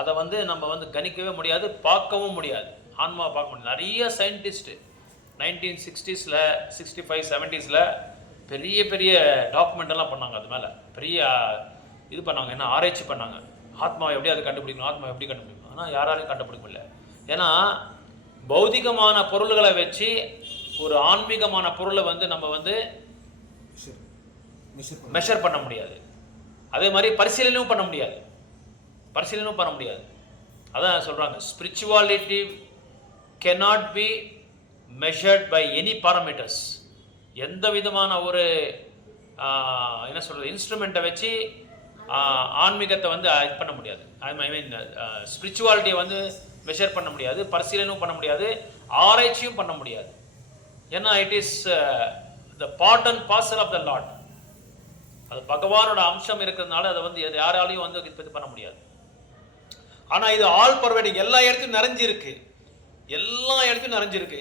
அதை வந்து நம்ம வந்து கணிக்கவே முடியாது, பார்க்கவும் முடியாது. ஆன்மாவை பார்க்க முடியாது. நிறைய சயின்டிஸ்ட் 1960s 65 70s பெரிய பெரிய டாக்குமெண்ட் எல்லாம் பண்ணாங்க. அது மேலே பெரிய இது பண்ணாங்க, என்ன ஆராய்ச்சி பண்ணாங்க. ஆத்மாவை எப்படி அதை கண்டுபிடிக்கணும், ஆத்மாவை எப்படி கண்டுபிடிக்கணும். ஆனால் யாராலையும் கண்டுபிடிக்க முடியல. ஏன்னா பௌதிகமான பொருள்களை வச்சு ஒரு ஆன்மீகமான பொருளை வந்து நம்ம வந்து மெஷர் பண்ண முடியாது. அதே மாதிரி பரிசீலனையும் பண்ண முடியாது. அதான் சொல்றாங்க, spirituality cannot be measured by any parameters. எந்த விதமான ஒரு என்ன சொல்றது இன்ஸ்ட்ருமெண்ட்டை வச்சு ஆன்மீகத்தை வந்து இது பண்ண முடியாது. ஐ மீன் ஸ்பிரிச்சுவாலிட்டியை வந்து மெஷர் பண்ண முடியாது, பரிசீலனையும் பண்ண முடியாது, ஆராய்ச்சியும் பண்ண முடியாது. ஏன்னா it is the part and parcel of the Lord. அது பகவானோட அம்சம் இருக்கிறதுனால அதை வந்து யாராலையும் வந்து இது பண்ண முடியாது. ஆனால் இது ஆல் பர்வேடிங், எல்லா இடத்துலையும் நிறைஞ்சிருக்கு.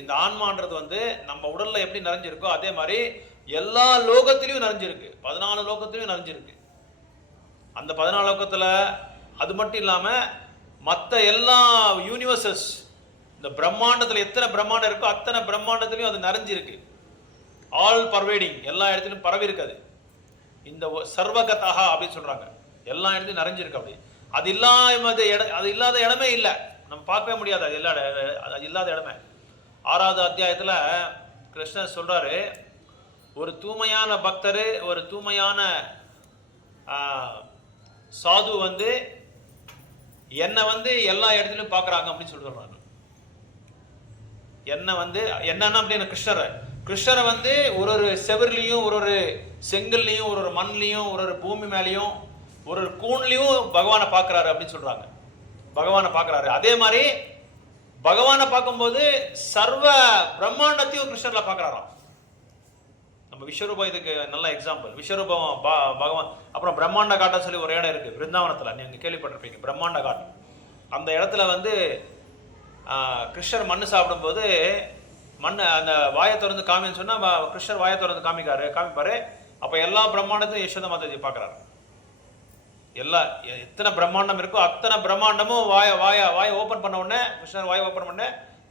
இந்த ஆன்மான்றது வந்து நம்ம உடல்ல எப்படி நிறைஞ்சிருக்கோ அதே மாதிரி எல்லா லோகத்திலையும் நிறைஞ்சிருக்கு. 14 லோகத்திலையும் நிறைஞ்சிருக்கு. அந்த 14 லோகத்துல அது மட்டும் இல்லாம மற்ற எல்லா யூனிவர்சஸ், இந்த பிரம்மாண்டத்தில் எத்தனை பிரம்மாண்டம் இருக்கோ அத்தனை பிரம்மாண்டத்திலையும் அது நிறைஞ்சிருக்கு. ஆல் பர்வேடிங், எல்லா இடத்துலையும் பரவி இருக்காது. இந்த சர்வகதா அப்படின்னு சொல்றாங்க, எல்லா இடத்துலையும் நிறைஞ்சிருக்கு. அப்படி அது இல்லாத இடமே இல்லை, நம்ம பார்க்கவே முடியாது. அது இல்லாத இடமே. 6வது அத்தியாயத்தில் கிருஷ்ணர் சொல்றாரு, ஒரு தூய்மையான பக்தர், ஒரு தூய்மையான சாது வந்து என்னை வந்து எல்லா இடத்துலையும் பார்க்குறாங்க அப்படின்னு சொல்றாரு. என்ன வந்து என்னன்னா அப்படின்னு கிருஷ்ணரை வந்து ஒரு செவர்லையும், ஒரு செங்கல்லையும், ஒரு மண்லையும், ஒரு பூமி மேலையும், ஒரு கூண்லையும் பகவானை பார்க்குறாரு அப்படின்னு சொல்றாங்க. பகவானை பார்க்குறாரு. அதே மாதிரி பகவானை பார்க்கும்போது சர்வ பிரம்மாண்டத்தையும் கிருஷ்ணர்ல பார்க்குறாராம். நம்ம விஸ்வரூபம் இதுக்கு நல்ல எக்ஸாம்பிள். விஸ்வரூபம் பகவான். அப்புறம் பிரம்மாண்ட காட்டம் சொல்லி ஒரு இடம் இருக்கு பிருந்தாவனத்தில், நீங்க கேள்விப்பட்டிருப்பீங்க. பிரம்மாண்ட காட்டம். அந்த இடத்துல வந்து கிருஷ்ணர் மண்ணு சாப்பிடும்போது அந்த வாயை திறந்து காமின்னு சொன்னா கிருஷ்ணர் வாயை திறந்து காமிப்பாரு. அப்ப எல்லா பிரம்மாண்டத்தையும் யசோத மாதாஜி பார்க்குறாரு. எத்தனை பிரம்மாண்டம் இருக்கோ அத்தனை பிரம்மாண்டமும் வாயை ஓப்பன் பண்ண உடனே, கிருஷ்ணர் வாயை ஓப்பன் பண்ண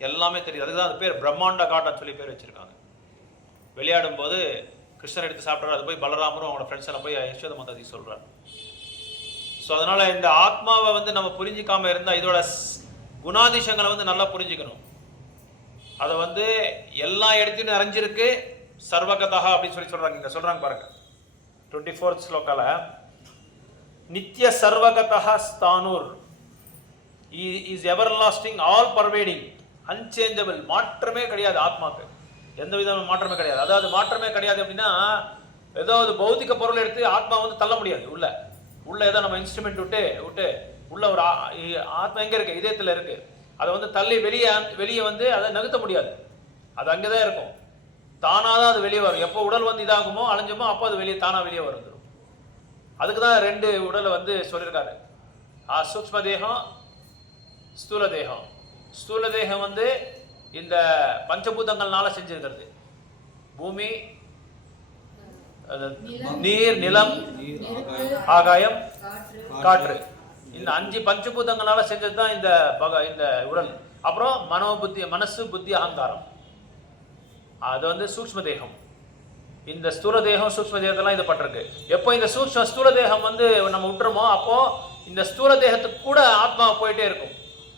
எல்லாமே தெரியுது. அதுதான் அது பேர் பிரம்மாண்ட காட்டம் சொல்லி பேர் வச்சிருக்காங்க. விளையாடும் போது கிருஷ்ணர் எடுத்து சாப்பிட்றாரு. அது போய் பலராமரும் அவங்களோட ஃப்ரெண்ட்ஸ் எல்லாம் போய் யசோத மாதாஜி சொல்றாரு. ஸோ அதனால இந்த ஆத்மாவை வந்து நம்ம புரிஞ்சிக்காம இருந்தா, இதோட குணாதிசயங்களை வந்து நல்லா புரிஞ்சுக்கணும். அதை வந்து எல்லா இடத்துலையும் நிறைஞ்சிருக்கு. சர்வகதா அப்படின்னு சொல்றாங்க. இங்க சொல்றாங்க பாருங்க 24th ஸ்லோகால, நித்ய சர்வகதா ஸ்தானூர் is everlasting, all pervading, unchangeable. மாற்றமே கிடையாது ஆத்மாக்கு, எந்த விதமான மாற்றமே கிடையாது. அதாவது மாற்றமே கிடையாது அப்படின்னா, ஏதாவது பௌதிக பொருள் எடுத்து ஆத்மா வந்து தள்ள முடியாது. உள்ள ஏதோ நம்ம இன்ஸ்ட்ருமெண்ட் விட்டு உள்ள ஒரு ஆத்மா எங்க இருக்கு, இதயத்துல இருக்கு. அதை வந்து தள்ளி வெளியே வந்து அதை நகர்த்த முடியாது. அது அங்கேதான் இருக்கும். தானாதான் அது வெளியே வரும். எப்போ உடல் வந்து இதாகுமோ அலைஞ்சுமோ அப்போ அது தானா வெளியே வந்துடும். அதுக்கு தான் 2 உடலை வந்து சொல்லியிருக்காரு, சூக்ஷ்ம தேகம், ஸ்தூல தேகம். ஸ்தூல தேகம் வந்து இந்த பஞ்சபூதங்கள்னால செஞ்சிருக்கிறது. பூமி, நீர், நிலம், ஆகாயம், காற்று. இந்த 5 பஞ்சபூதங்களால செஞ்சது தான் இந்த உடல். அப்புறம் மனசு, புத்தி, அகங்காரம். அது வந்து சூக்ஷ்ம தேகம். இந்த ஸ்தூல தேகம் சூக்ஷ்ம தேகத்தெல்லாம் இது பட்டிருக்கு. எப்போ இந்த ஸ்தூல தேகம் வந்து நம்ம விட்டுறோமோ அப்போ இந்த ஸ்தூல தேகத்துக்கு கூட ஆத்மா போயிட்டே இருக்கும்.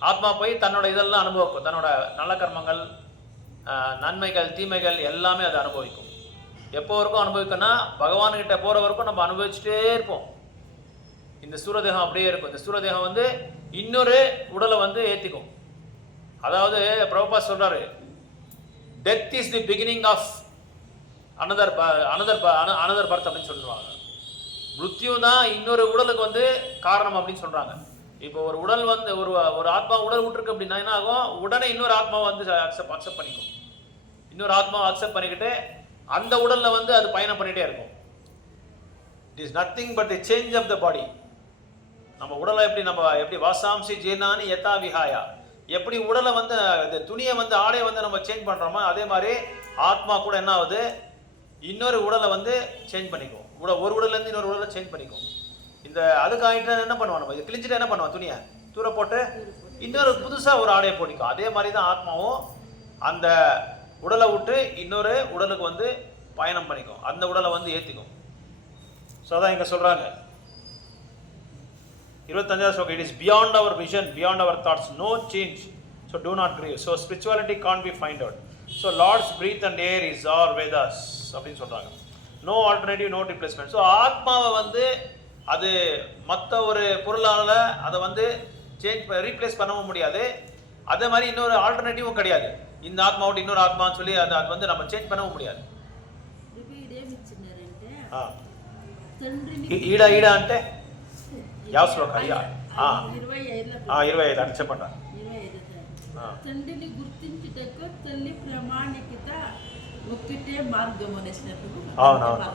ஆத்மா போய் தன்னோட இதெல்லாம் அனுபவிக்கும். தன்னோட நல்ல கர்மங்கள், நன்மைகள், தீமைகள் எல்லாமே அதை அனுபவிக்கும். எப்போ வரைக்கும் அனுபவிக்கணும்னா பகவான்கிட்ட போகிற வரைக்கும் நம்ம அனுபவிச்சுட்டே இருப்போம். இந்த ஸ்தூல தேகம் அப்படியே இருக்கும். இந்த ஸ்தூல தேகம் வந்து இன்னொரு உடலை வந்து ஏற்றிக்கும். அதாவது பிரபுபாத் சொல்றாரு, death is the beginning of another birth அப்படின்னு சொல்லுவாங்க. மிருத்யு தான் இன்னொரு உடலுக்கு வந்து காரணம் அப்படின்னு சொல்றாங்க. இப்போ ஒரு உடல் வந்து ஒரு ஆத்மா உடல் விட்டுருக்கு அப்படின்னா என்ன ஆகும், உடனே இன்னொரு ஆத்மாவை வந்து அக்செப்ட் பண்ணிக்கும். இன்னொரு ஆத்மாவை அக்செப்ட் பண்ணிக்கிட்டு அந்த உடல்ல வந்து அது பயணம் பண்ணிட்டே இருக்கும். It is nothing but the change of the body. நம்ம உடலை எப்படி வாசாம்சி ஜீர்ணானி யதா விஹாயா, எப்படி உடலை வந்து துணியை வந்து ஆடையை வந்து நம்ம சேஞ்ச் பண்றோமோ அதே மாதிரி ஆத்மா கூட என்ன ஆகுது, இன்னொரு உடலை வந்து சேஞ்ச் பண்ணிக்கும். ஒரு உடல்ல இருந்து இன்னொரு உடலை சேஞ்ச் பண்ணிக்கும். இந்த அதுக்கு ஆகிட்டு என்ன பண்ணுவான், நம்ம இது கிழிஞ்சிட்டு என்ன பண்ணுவான், துணியை தூர போட்டு இன்னொரு புதுசா ஒரு ஆடையை போட்டிக்கும். அதே மாதிரி தான் ஆத்மாவும் அந்த உடலை விட்டு இன்னொரு உடலுக்கு வந்து பயணம் பண்ணிக்கும். அந்த உடலை வந்து ஏற்றிக்கும். ஸோ அதான் இங்கே சொல்றாங்க 25வது ஸ்லோகம், it is beyond our vision, beyond our thoughts, no change, so do not grieve. So spirituality can be find out. So Lord's breath and air is our Vedas அப்படின்னு சொல்றாங்க. No alternative, no replacement. So ஆத்மாவை வந்து அது மற்ற ஒரு பொருளால் அதை வந்து ரீப்ளேஸ் பண்ணவும் முடியாது. அதே மாதிரி இன்னொரு ஆல்டர்னேட்டிவும் கிடையாது. இந்த ஆத்மாவோட இன்னொரு ஆத்மான்னு சொல்லி அது வந்து நம்ம சேஞ்ச் பண்ணவும் முடியாது. ఈడ అంటే ಯಾವ ಶ್ಲೋಕ? 25 అని చెప్పండి. తండ్రిని గుర్తించుటకు తల్లి ప్రామాణికత ఒక్కటే మార్గం అనేసినట్టు. అవునవును,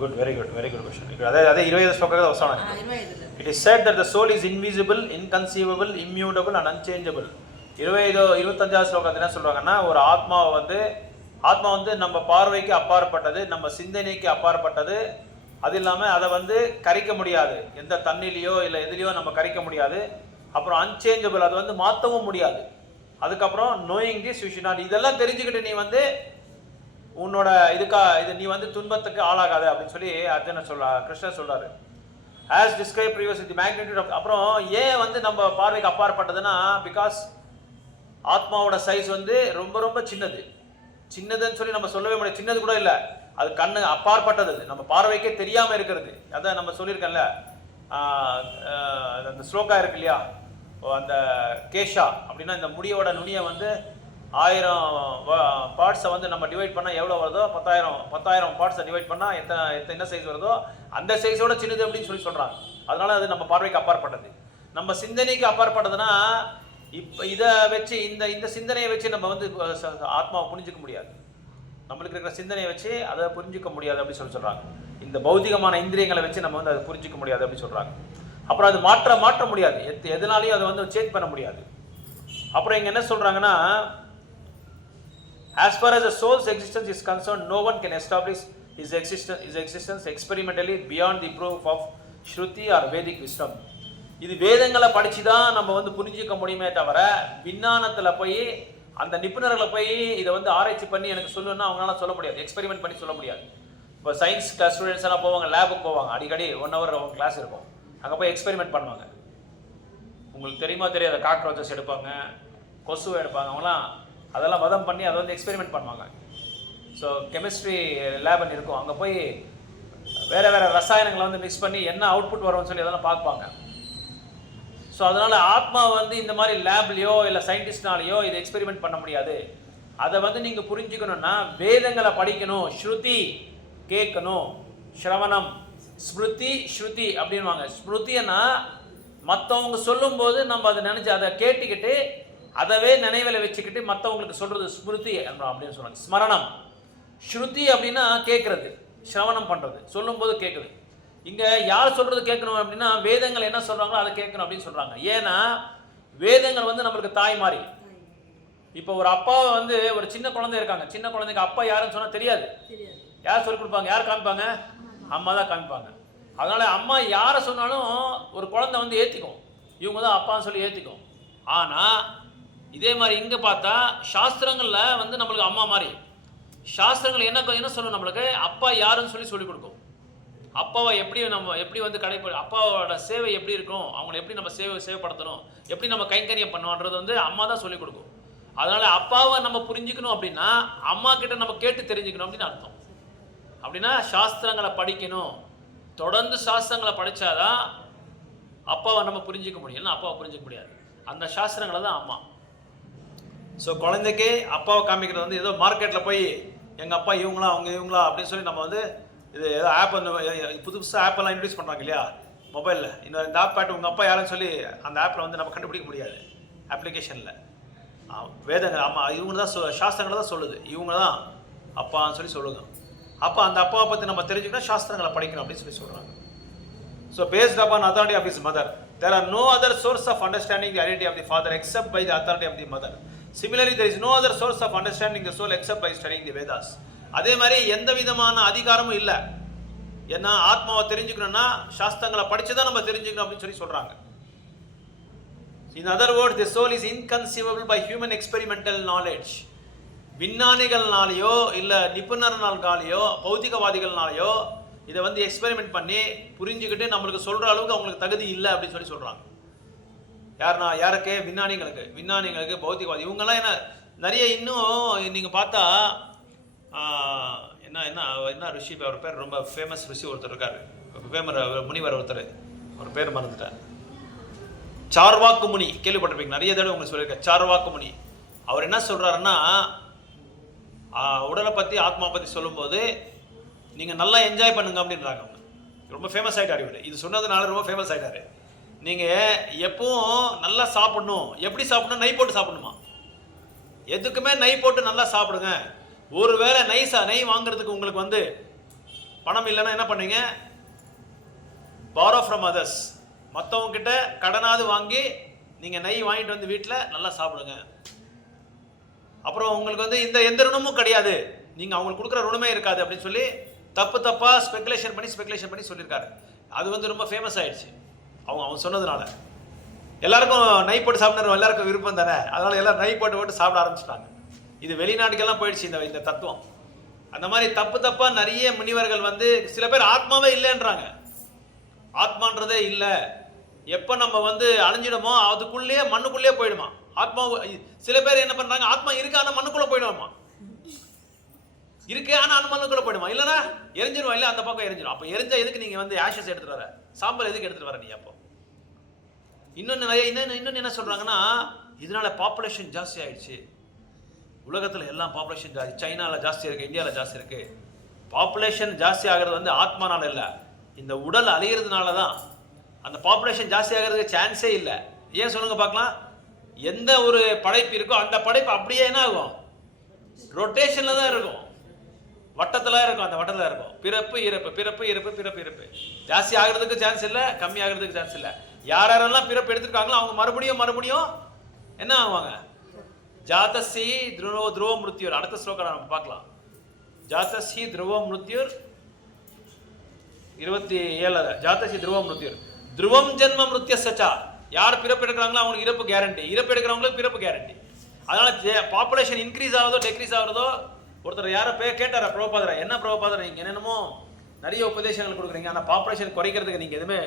good, very good, very good question. ఇక్కడ అదే 25 శ్లోక కదా వస్తాను. It is said that the soul is invisible, inconceivable, immutable and unchangeable. 25வது ஸ்லோகத்தில் என்ன சொல்றாங்கன்னா, ஒரு ஆத்மா வந்து நம்ம பார்வைக்கு அப்பாற்பட்டது, நம்ம சிந்தனைக்கு அப்பாற்பட்டது. அது இல்லாமல் அதை வந்து கரிக்க முடியாது, எந்த தண்ணிலையோ இல்லை எதுலையோ நம்ம கரிக்க முடியாது. அப்புறம் அன்சேஞ்சபிள், அது வந்து மாற்றவும் முடியாது. அதுக்கப்புறம் knowing this you should not, இதெல்லாம் தெரிஞ்சுக்கிட்டு நீ வந்து உன்னோட நீ வந்து துன்பத்துக்கு ஆளாகாது அப்படின்னு சொல்லி கிருஷ்ணர் சொல்றாரு. As describe previous the magnitude of. அப்புறம் ஏன் வந்து நம்ம பார்வைக்கு அப்பாற்பட்டதுன்னா, பிகாஸ் ஆத்மாவோட சைஸ் வந்து ரொம்ப ரொம்ப சின்னதுன்னு சொல்லி நம்ம சொல்லவே முடியாது. சின்னது கூட இல்லை, அது கண்ணு அப்பாற்பட்டது, நம்ம பார்வைக்கே தெரியாமல் இருக்கிறது. அதான் நம்ம சொல்லியிருக்கேன்ல, அந்த ஸ்லோகா இருக்கு இல்லையா, அந்த கேஷா அப்படின்னா இந்த முடியோட நுனியை வந்து 1000 பார்ட்ஸை வந்து நம்ம டிவைட் பண்ணால் எவ்வளோ வருதோ, 10,000 பார்ட்ஸை டிவைட் பண்ணால் என்ன சைஸ் வருதோ அந்த சைஸோட சின்னது அப்படின்னு சொல்லி சொல்கிறாங்க. அதனால அது நம்ம பார்வைக்கு அப்பாற்பட்டது. நம்ம சிந்தனைக்கு அப்பாற்பட்டதுன்னா இப்போ இதை வச்சு இந்த சிந்தனையை வச்சு நம்ம வந்து ஆத்மாவை புரிஞ்சிக்க முடியாது. நம்மளுக்கு இருக்கிற சிந்தனையை வச்சு அதை புரிஞ்சிக்க முடியாது அப்படின்னு சொல்கிறாங்க. இந்த பௌதிகமான இந்திரியங்களை வச்சு நம்ம வந்து அதை புரிஞ்சிக்க முடியாது அப்படின்னு சொல்கிறாங்க. அப்புறம் அது மாற்ற முடியாது, எதனாலையும் அதை வந்து சேஞ்ச் பண்ண முடியாது. அப்புறம் இங்கே என்ன சொல்கிறாங்கன்னா, as far as the soul's existence is concerned, no one can establish his existence experimentally beyond the proof of Shruti or Vedic wisdom. இது வேதங்களை படித்து தான் நம்ம வந்து புரிஞ்சிக்க முடியுமே தவிர, விஞ்ஞானத்தில் போய் அந்த நிபுணர்களை போய் இதை வந்து ஆராய்ச்சி பண்ணி எனக்கு சொல்லணும்னா அவங்களால சொல்ல முடியாது, எக்ஸ்பெரிமெண்ட் பண்ணி சொல்ல முடியாது. இப்போ சயின்ஸ் கிளாஸ் ஸ்டூடெண்ட்ஸ் எல்லாம் போவாங்க, லேபுக்கு போவாங்க, அடிக்கடி 1 hour அவங்க கிளாஸ் இருக்கும், அங்கே போய் எக்ஸ்பெரிமெண்ட் பண்ணுவாங்க. உங்களுக்கு தெரியுமா தெரியாத, காக்ரோச்சஸ் எடுப்பாங்க, கொசுவை எடுப்பாங்க, அவங்களாம் அதெல்லாம் வதம் பண்ணி அதை வந்து எக்ஸ்பெரிமெண்ட் பண்ணுவாங்க. ஸோ கெமிஸ்ட்ரி லேப்னு இருக்கும், அங்கே போய் வேறு ரசாயனங்களை வந்து மிக்ஸ் பண்ணி என்ன அவுட்புட் வரும்னு சொல்லி அதெல்லாம் பார்ப்பாங்க. ஸோ அதனால் ஆத்மா வந்து இந்த மாதிரி லேப்லையோ இல்லை சயின்டிஸ்ட்னாலேயோ இதை எக்ஸ்பெரிமெண்ட் பண்ண முடியாது. அதை வந்து நீங்கள் புரிஞ்சுக்கணுன்னா வேதங்களை படிக்கணும், ஸ்ருதி கேட்கணும், ஸ்ரவணம், ஸ்மிருதி ஸ்ருதி அப்படின்வாங்க. ஸ்மிருதினா மற்றவங்க சொல்லும்போது நம்ம அதை நினச்சி அதை கேட்டுக்கிட்டு அதவே நினைவில் வச்சுக்கிட்டு மற்றவங்களுக்கு சொல்கிறது ஸ்மிருதி அப்படின்னு சொல்லுவாங்க. ஸ்மரணம். ஸ்ருதி அப்படின்னா கேட்குறது, ஸ்ரவணம் பண்ணுறது, சொல்லும்போது கேட்குது. இங்கே யார் சொல்கிறது கேட்கணும் அப்படின்னா வேதங்கள் என்ன சொல்கிறாங்களோ அதை கேட்கணும் அப்படின்னு சொல்கிறாங்க. ஏன்னா வேதங்கள் வந்து நம்மளுக்கு தாய் மாதிரி. இப்போ ஒரு அப்பாவை வந்து ஒரு சின்ன குழந்தை இருக்காங்க, சின்ன குழந்தைக்கு அப்பா யாருன்னு சொன்னால் தெரியாது. யார் சொல்லிக் கொடுப்பாங்க, யார் காமிப்பாங்க? அம்மா தான் காமிப்பாங்க. அதனால் அம்மா யாரை சொன்னாலும் ஒரு குழந்தை வந்து ஏற்றிக்கும், இவங்க தான் அப்பான்னு சொல்லி ஏற்றிக்கும். ஆனால் இதே மாதிரி இங்கே பார்த்தா சாஸ்திரங்களில் வந்து நம்மளுக்கு அம்மா மாதிரி. சாஸ்திரங்கள் என்ன சொல்லணும், நம்மளுக்கு அப்பா யாருன்னு சொல்லிக் கொடுக்கும். அப்பாவை எப்படி வந்து அப்பாவோட சேவை எப்படி இருக்கும், அவங்களை எப்படி நம்ம சேவைப்படுத்தணும், எப்படி நம்ம கைங்கரியம் பண்ணுவோன்றது வந்து அம்மா தான் சொல்லிக் கொடுக்கும். அதனால அப்பாவை நம்ம புரிஞ்சுக்கணும் அப்படின்னா அம்மா கிட்ட நம்ம கேட்டு தெரிஞ்சுக்கணும் அப்படின்னு அர்த்தம். அப்படின்னா சாஸ்திரங்களை படிக்கணும், தொடர்ந்து சாஸ்திரங்களை படித்தாதான் அப்பாவை நம்ம புரிஞ்சிக்க முடியும், இல்லைன்னா அப்பாவை புரிஞ்சிக்க முடியாது. அந்த சாஸ்திரங்களை தான் அம்மா. ஸோ குழந்தைக்கு அப்பாவை காமிக்கிறது வந்து ஏதோ மார்க்கெட்டில் போய் எங்கள் அப்பா இவங்களா அவங்க இவங்களா அப்படின்னு சொல்லி நம்ம வந்து இது ஏதோ ஆப் வந்து புதுசாக ஆப்பெல்லாம் இன்ட்ரடியூஸ் பண்ணுறாங்க இல்லையா மொபைலில், இந்த ஆப் பாட்டு உங்கள் அப்பா யாருன்னு சொல்லி அந்த ஆப்பில் வந்து நம்ம கண்டுபிடிக்க முடியாது அப்ளிகேஷனில். வேதங்கள் அம்மா இவங்க தான் சாஸ்திரங்களை தான் சொல்லுது, இவங்க தான் அப்பான்னு சொல்லி சொல்லுங்க. அப்போ அந்த அப்பாவை பற்றி நம்ம தெரிஞ்சுக்கணும், சாஸ்திரங்களை படிக்கணும் அப்படின்னு சொல்லி சொல்கிறாங்க. So based upon authority of his mother, there are no other source of understanding the identity of the father except by the authority of the mother. Similarly, there is no other source of understanding the soul except by studying the Vedas. அதே மாதிரி எந்த விதமான அதிகாரமும் இல்லை. ஏன்னா ஆத்மாவை தெரிஞ்சுக்கணும்னா சாஸ்திரங்களை படித்து தான் நம்ம தெரிஞ்சுக்கணும் அப்படின்னு சொல்லி சொல்கிறாங்க. In other words, the soul is inconceivable by human experimental knowledge. விஞ்ஞானிகள்னாலேயோ இல்லை நிபுணர்களாலேயோ பௌதிகவாதிகள்னாலேயோ இதை வந்து எக்ஸ்பெரிமெண்ட் பண்ணி புரிஞ்சுக்கிட்டு நம்மளுக்கு சொல்கிற அளவுக்கு அவங்களுக்கு தகுதி இல்லை அப்படின்னு சொல்லி சொல்கிறாங்க. யாருக்கு? விஞ்ஞானிகளுக்கு பௌத்திகவாதி இவங்கெல்லாம் என்ன நிறைய இன்னும் நீங்கள் பார்த்தா என்ன ரிஷி, அவர் பேர் ரொம்ப ஃபேமஸ் ரிஷி ஒருத்தர் இருக்கார், முனிவர் ஒருத்தர், அவர் பேர் மறந்துட்டார். சார்வாக்கு முனி கேள்விப்பட்டிருப்பீங்க, நிறைய தடவை உங்களுக்கு சொல்லியிருக்கேன். சார்வாக்கு முனி அவர் என்ன சொல்கிறாருன்னா, உடலை பற்றி ஆத்மா பற்றி சொல்லும்போது நீங்கள் நல்லா என்ஜாய் பண்ணுங்க அப்படின்றாங்க. அவங்க ரொம்ப ஃபேமஸ் ஆகிட்டார் இவர், இது சொன்னதுனால ரொம்ப ஃபேமஸ் ஆகிட்டார். நீங்கள் எப்பவும் நல்லா சாப்பிடணும். எப்படி சாப்பிடணும்? நெய் போட்டு சாப்பிடணுமா? எதுக்குமே நெய் போட்டு நல்லா சாப்பிடுங்க. ஒருவேளை நெய் வாங்குறதுக்கு உங்களுக்கு வந்து பணம் இல்லைன்னா என்ன பண்ணுவீங்க? borrow from others, மற்றவங்க கிட்ட கடனாவது வாங்கி நீங்கள் நெய் வாங்கிட்டு வந்து வீட்டில் நல்லா சாப்பிடுங்க. அப்புறம் உங்களுக்கு வந்து எந்த ருணமும் கிடையாது, நீங்கள் அவங்களுக்கு கொடுக்குற ருணமே இருக்காது அப்படின்னு சொல்லி தப்பாக ஸ்பெகுலேஷன் பண்ணி சொல்லியிருக்காரு. அது வந்து ரொம்ப ஃபேமஸ் ஆகிடுச்சு அவன் சொன்னதுனால. எல்லாருக்கும் நெய் போட்டு சாப்பிட்றது எல்லாருக்கும் விருப்பம் தானே, அதனால் எல்லோரும் நெய் போட்டு சாப்பிட ஆரம்பிச்சிட்டாங்க. இது வெளிநாட்டுக்கெல்லாம் போயிடுச்சு இந்த தத்துவம். அந்த மாதிரி தப்பாக நிறைய முனிவர்கள் வந்து சில பேர் ஆத்மாவே இல்லைன்றாங்க. ஆத்மான்றதே இல்லை, எப்போ நம்ம வந்து அழிஞ்சிடுமோ அதுக்குள்ளேயே மண்ணுக்குள்ளேயே போயிடுமா ஆத்மா. சில பேர் என்ன பண்ணுறாங்க, ஆத்மா இருக்கு ஆனால் மண்ணுக்குள்ளே போயிடுவாமா, இருக்கு ஆனால் அந்த மண்ணுக்குள்ளே போயிடுமா, இல்லைனா எரிஞ்சிடுவா, இல்லை அந்த பக்கம் எரிஞ்சிடும். அப்போ எரிஞ்சா எதுக்கு நீங்கள் வந்து ஆஷஸ் எடுத்துகிட்டு வர, சாம்பல் எதுக்கு எடுத்துகிட்டு வர நீ? அப்போ இன்னொன்று என்ன சொல்கிறாங்கன்னா, இதனால பாப்புலேஷன் ஜாஸ்தி ஆகிடுச்சு. உலகத்தில் எல்லாம் பாப்புலேஷன் ஜாஸ்தி, சைனாவில் ஜாஸ்தி இருக்குது, இந்தியாவில் ஜாஸ்தி இருக்குது. பாப்புலேஷன் ஜாஸ்தி ஆகிறது வந்து ஆத்மானால இல்லை, இந்த உடல் அழியிறதுனால தான். அந்த பாப்புலேஷன் ஜாஸ்தி ஆகிறதுக்கு சான்ஸே இல்லை. ஏன் சொல்லுங்க பார்க்கலாம்? எந்த ஒரு படைப்பு இருக்கோ அந்த படைப்பு அப்படியே என்ன ஆகும்? ரொட்டேஷனில் தான் இருக்கும், வட்டத்தில் இருக்கும், அந்த வட்டத்தில் இருக்கும். பிறப்பு இறப்பு ஜாஸ்தி ஆகிறதுக்கு சான்ஸ் இல்லை, கம்மி ஆகிறதுக்கு சான்ஸ் இல்லை. யாரெல்லாம் பிறப்பு எடுத்துருக்காங்களோ அவங்க மறுபடியும் என்ன ஆகுவாங்க? ஜாதசி துருவ மிருத்யூர். அடுத்த ஸ்லோகம் நம்ம பார்க்கலாம். ஜாதசி துருவ மிருத்யூர் 27. ஜாதசி துருவ மிருத்யூர் துருவம் ஜென்ம மிருத்ய சச்சா. யார் பிறப்பு எடுக்கிறாங்களோ அவங்களுக்கு இறப்பு கேரண்டி, இறப்பு எடுக்கிறவங்களுக்கு பிறப்பு கேரண்டி. அதனால பாப்புலேஷன் இன்க்ரீஸ் ஆகுதோ டெக்ரீஸ் ஆகுறதோ. ஒருத்தர் யாரை கேட்டாரா பிரபுபாதரை, என்ன பிரபுபாதரை நீங்கள் என்னென்னமோ நிறைய உபதேசங்கள் கொடுக்குறீங்க, ஆனால் பாப்புலேஷன் குறைக்கிறதுக்கு நீங்கள் எதுவுமே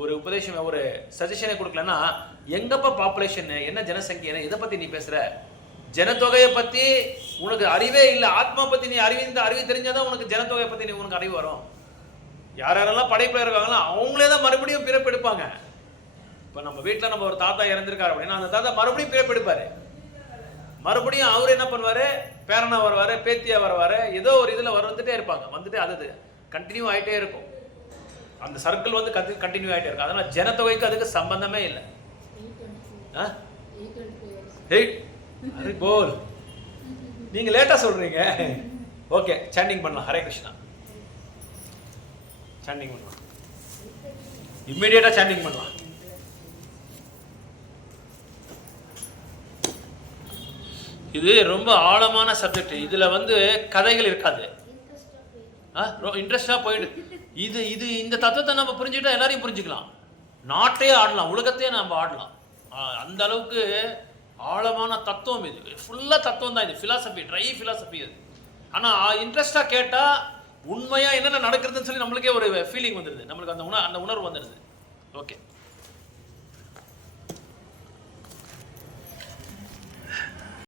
ஒரு உபதேசம் ஒரு சஜஷனே கொடுக்கலன்னா, எங்கப்பா பாப்புலேஷன் என்ன ஜனசங்கியா, இதை பற்றி நீ பேசுகிற? ஜனத்தொகையை பற்றி உனக்கு அறிவே இல்லை, ஆத்மா பற்றி நீ அறிவு தெரிஞ்சாதான் உனக்கு ஜனத்தொகையை பற்றி உனக்கு அறிவு வரும். யாரெல்லாம் படைப்பில் இருக்காங்களோ அவங்களே தான் மறுபடியும் பிறப்பு எடுப்பாங்க. இப்போ நம்ம வீட்டில் நம்ம ஒரு தாத்தா இறந்துருக்காரு அப்படின்னா அந்த தாத்தா மறுபடியும் பிறப்பு எடுப்பார். மறுபடியும் அவர் என்ன பண்ணுவார்? பேரனா வருவார், பேத்தியா வருவார், ஏதோ ஒரு இதில் வந்துட்டே இருப்பாங்க. வந்துட்டு அது கண்டினியூ ஆகிட்டே இருக்கும். அந்த சர்க்கிள் வந்து கண்டினியூ ஆகிட்டே இருக்கும். அதனால் ஜனத்தொகைக்கு அதுக்கு சம்பந்தமே இல்லை. போல் நீங்கள் லேட்டாக சொல்கிறீங்க. ஓகே, சாண்டிங் பண்ணலாம். ஹரே கிருஷ்ணா. சாண்டிங் பண்ணலாம், இம்மிடியேட்டாக சாண்டிங் பண்ணலாம். இது ரொம்ப ஆழமான சப்ஜெக்ட். இதில் வந்து கதைகள் இருக்காது, இன்ட்ரெஸ்டாக போயிடுது. இந்த தத்துவத்தை நம்ம புரிஞ்சுக்கிட்டா எல்லாரையும் புரிஞ்சுக்கலாம், நாட்டையே ஆடலாம், உலகத்தையே நம்ம ஆடலாம். அந்த அளவுக்கு ஆழமான தத்துவம் இது, ஃபுல்லாக தத்துவம் தான் இது, ஃபிலாசபி, ட்ரை ஃபிலாசபி அது. ஆனால் இன்ட்ரெஸ்டாக கேட்டால் உண்மையாக என்னென்ன நடக்கிறதுன்னு சொல்லி நம்மளுக்கே ஒரு ஃபீலிங் வந்துடுது, நம்மளுக்கு அந்த உணர்வு வந்துடுது. ஓகே.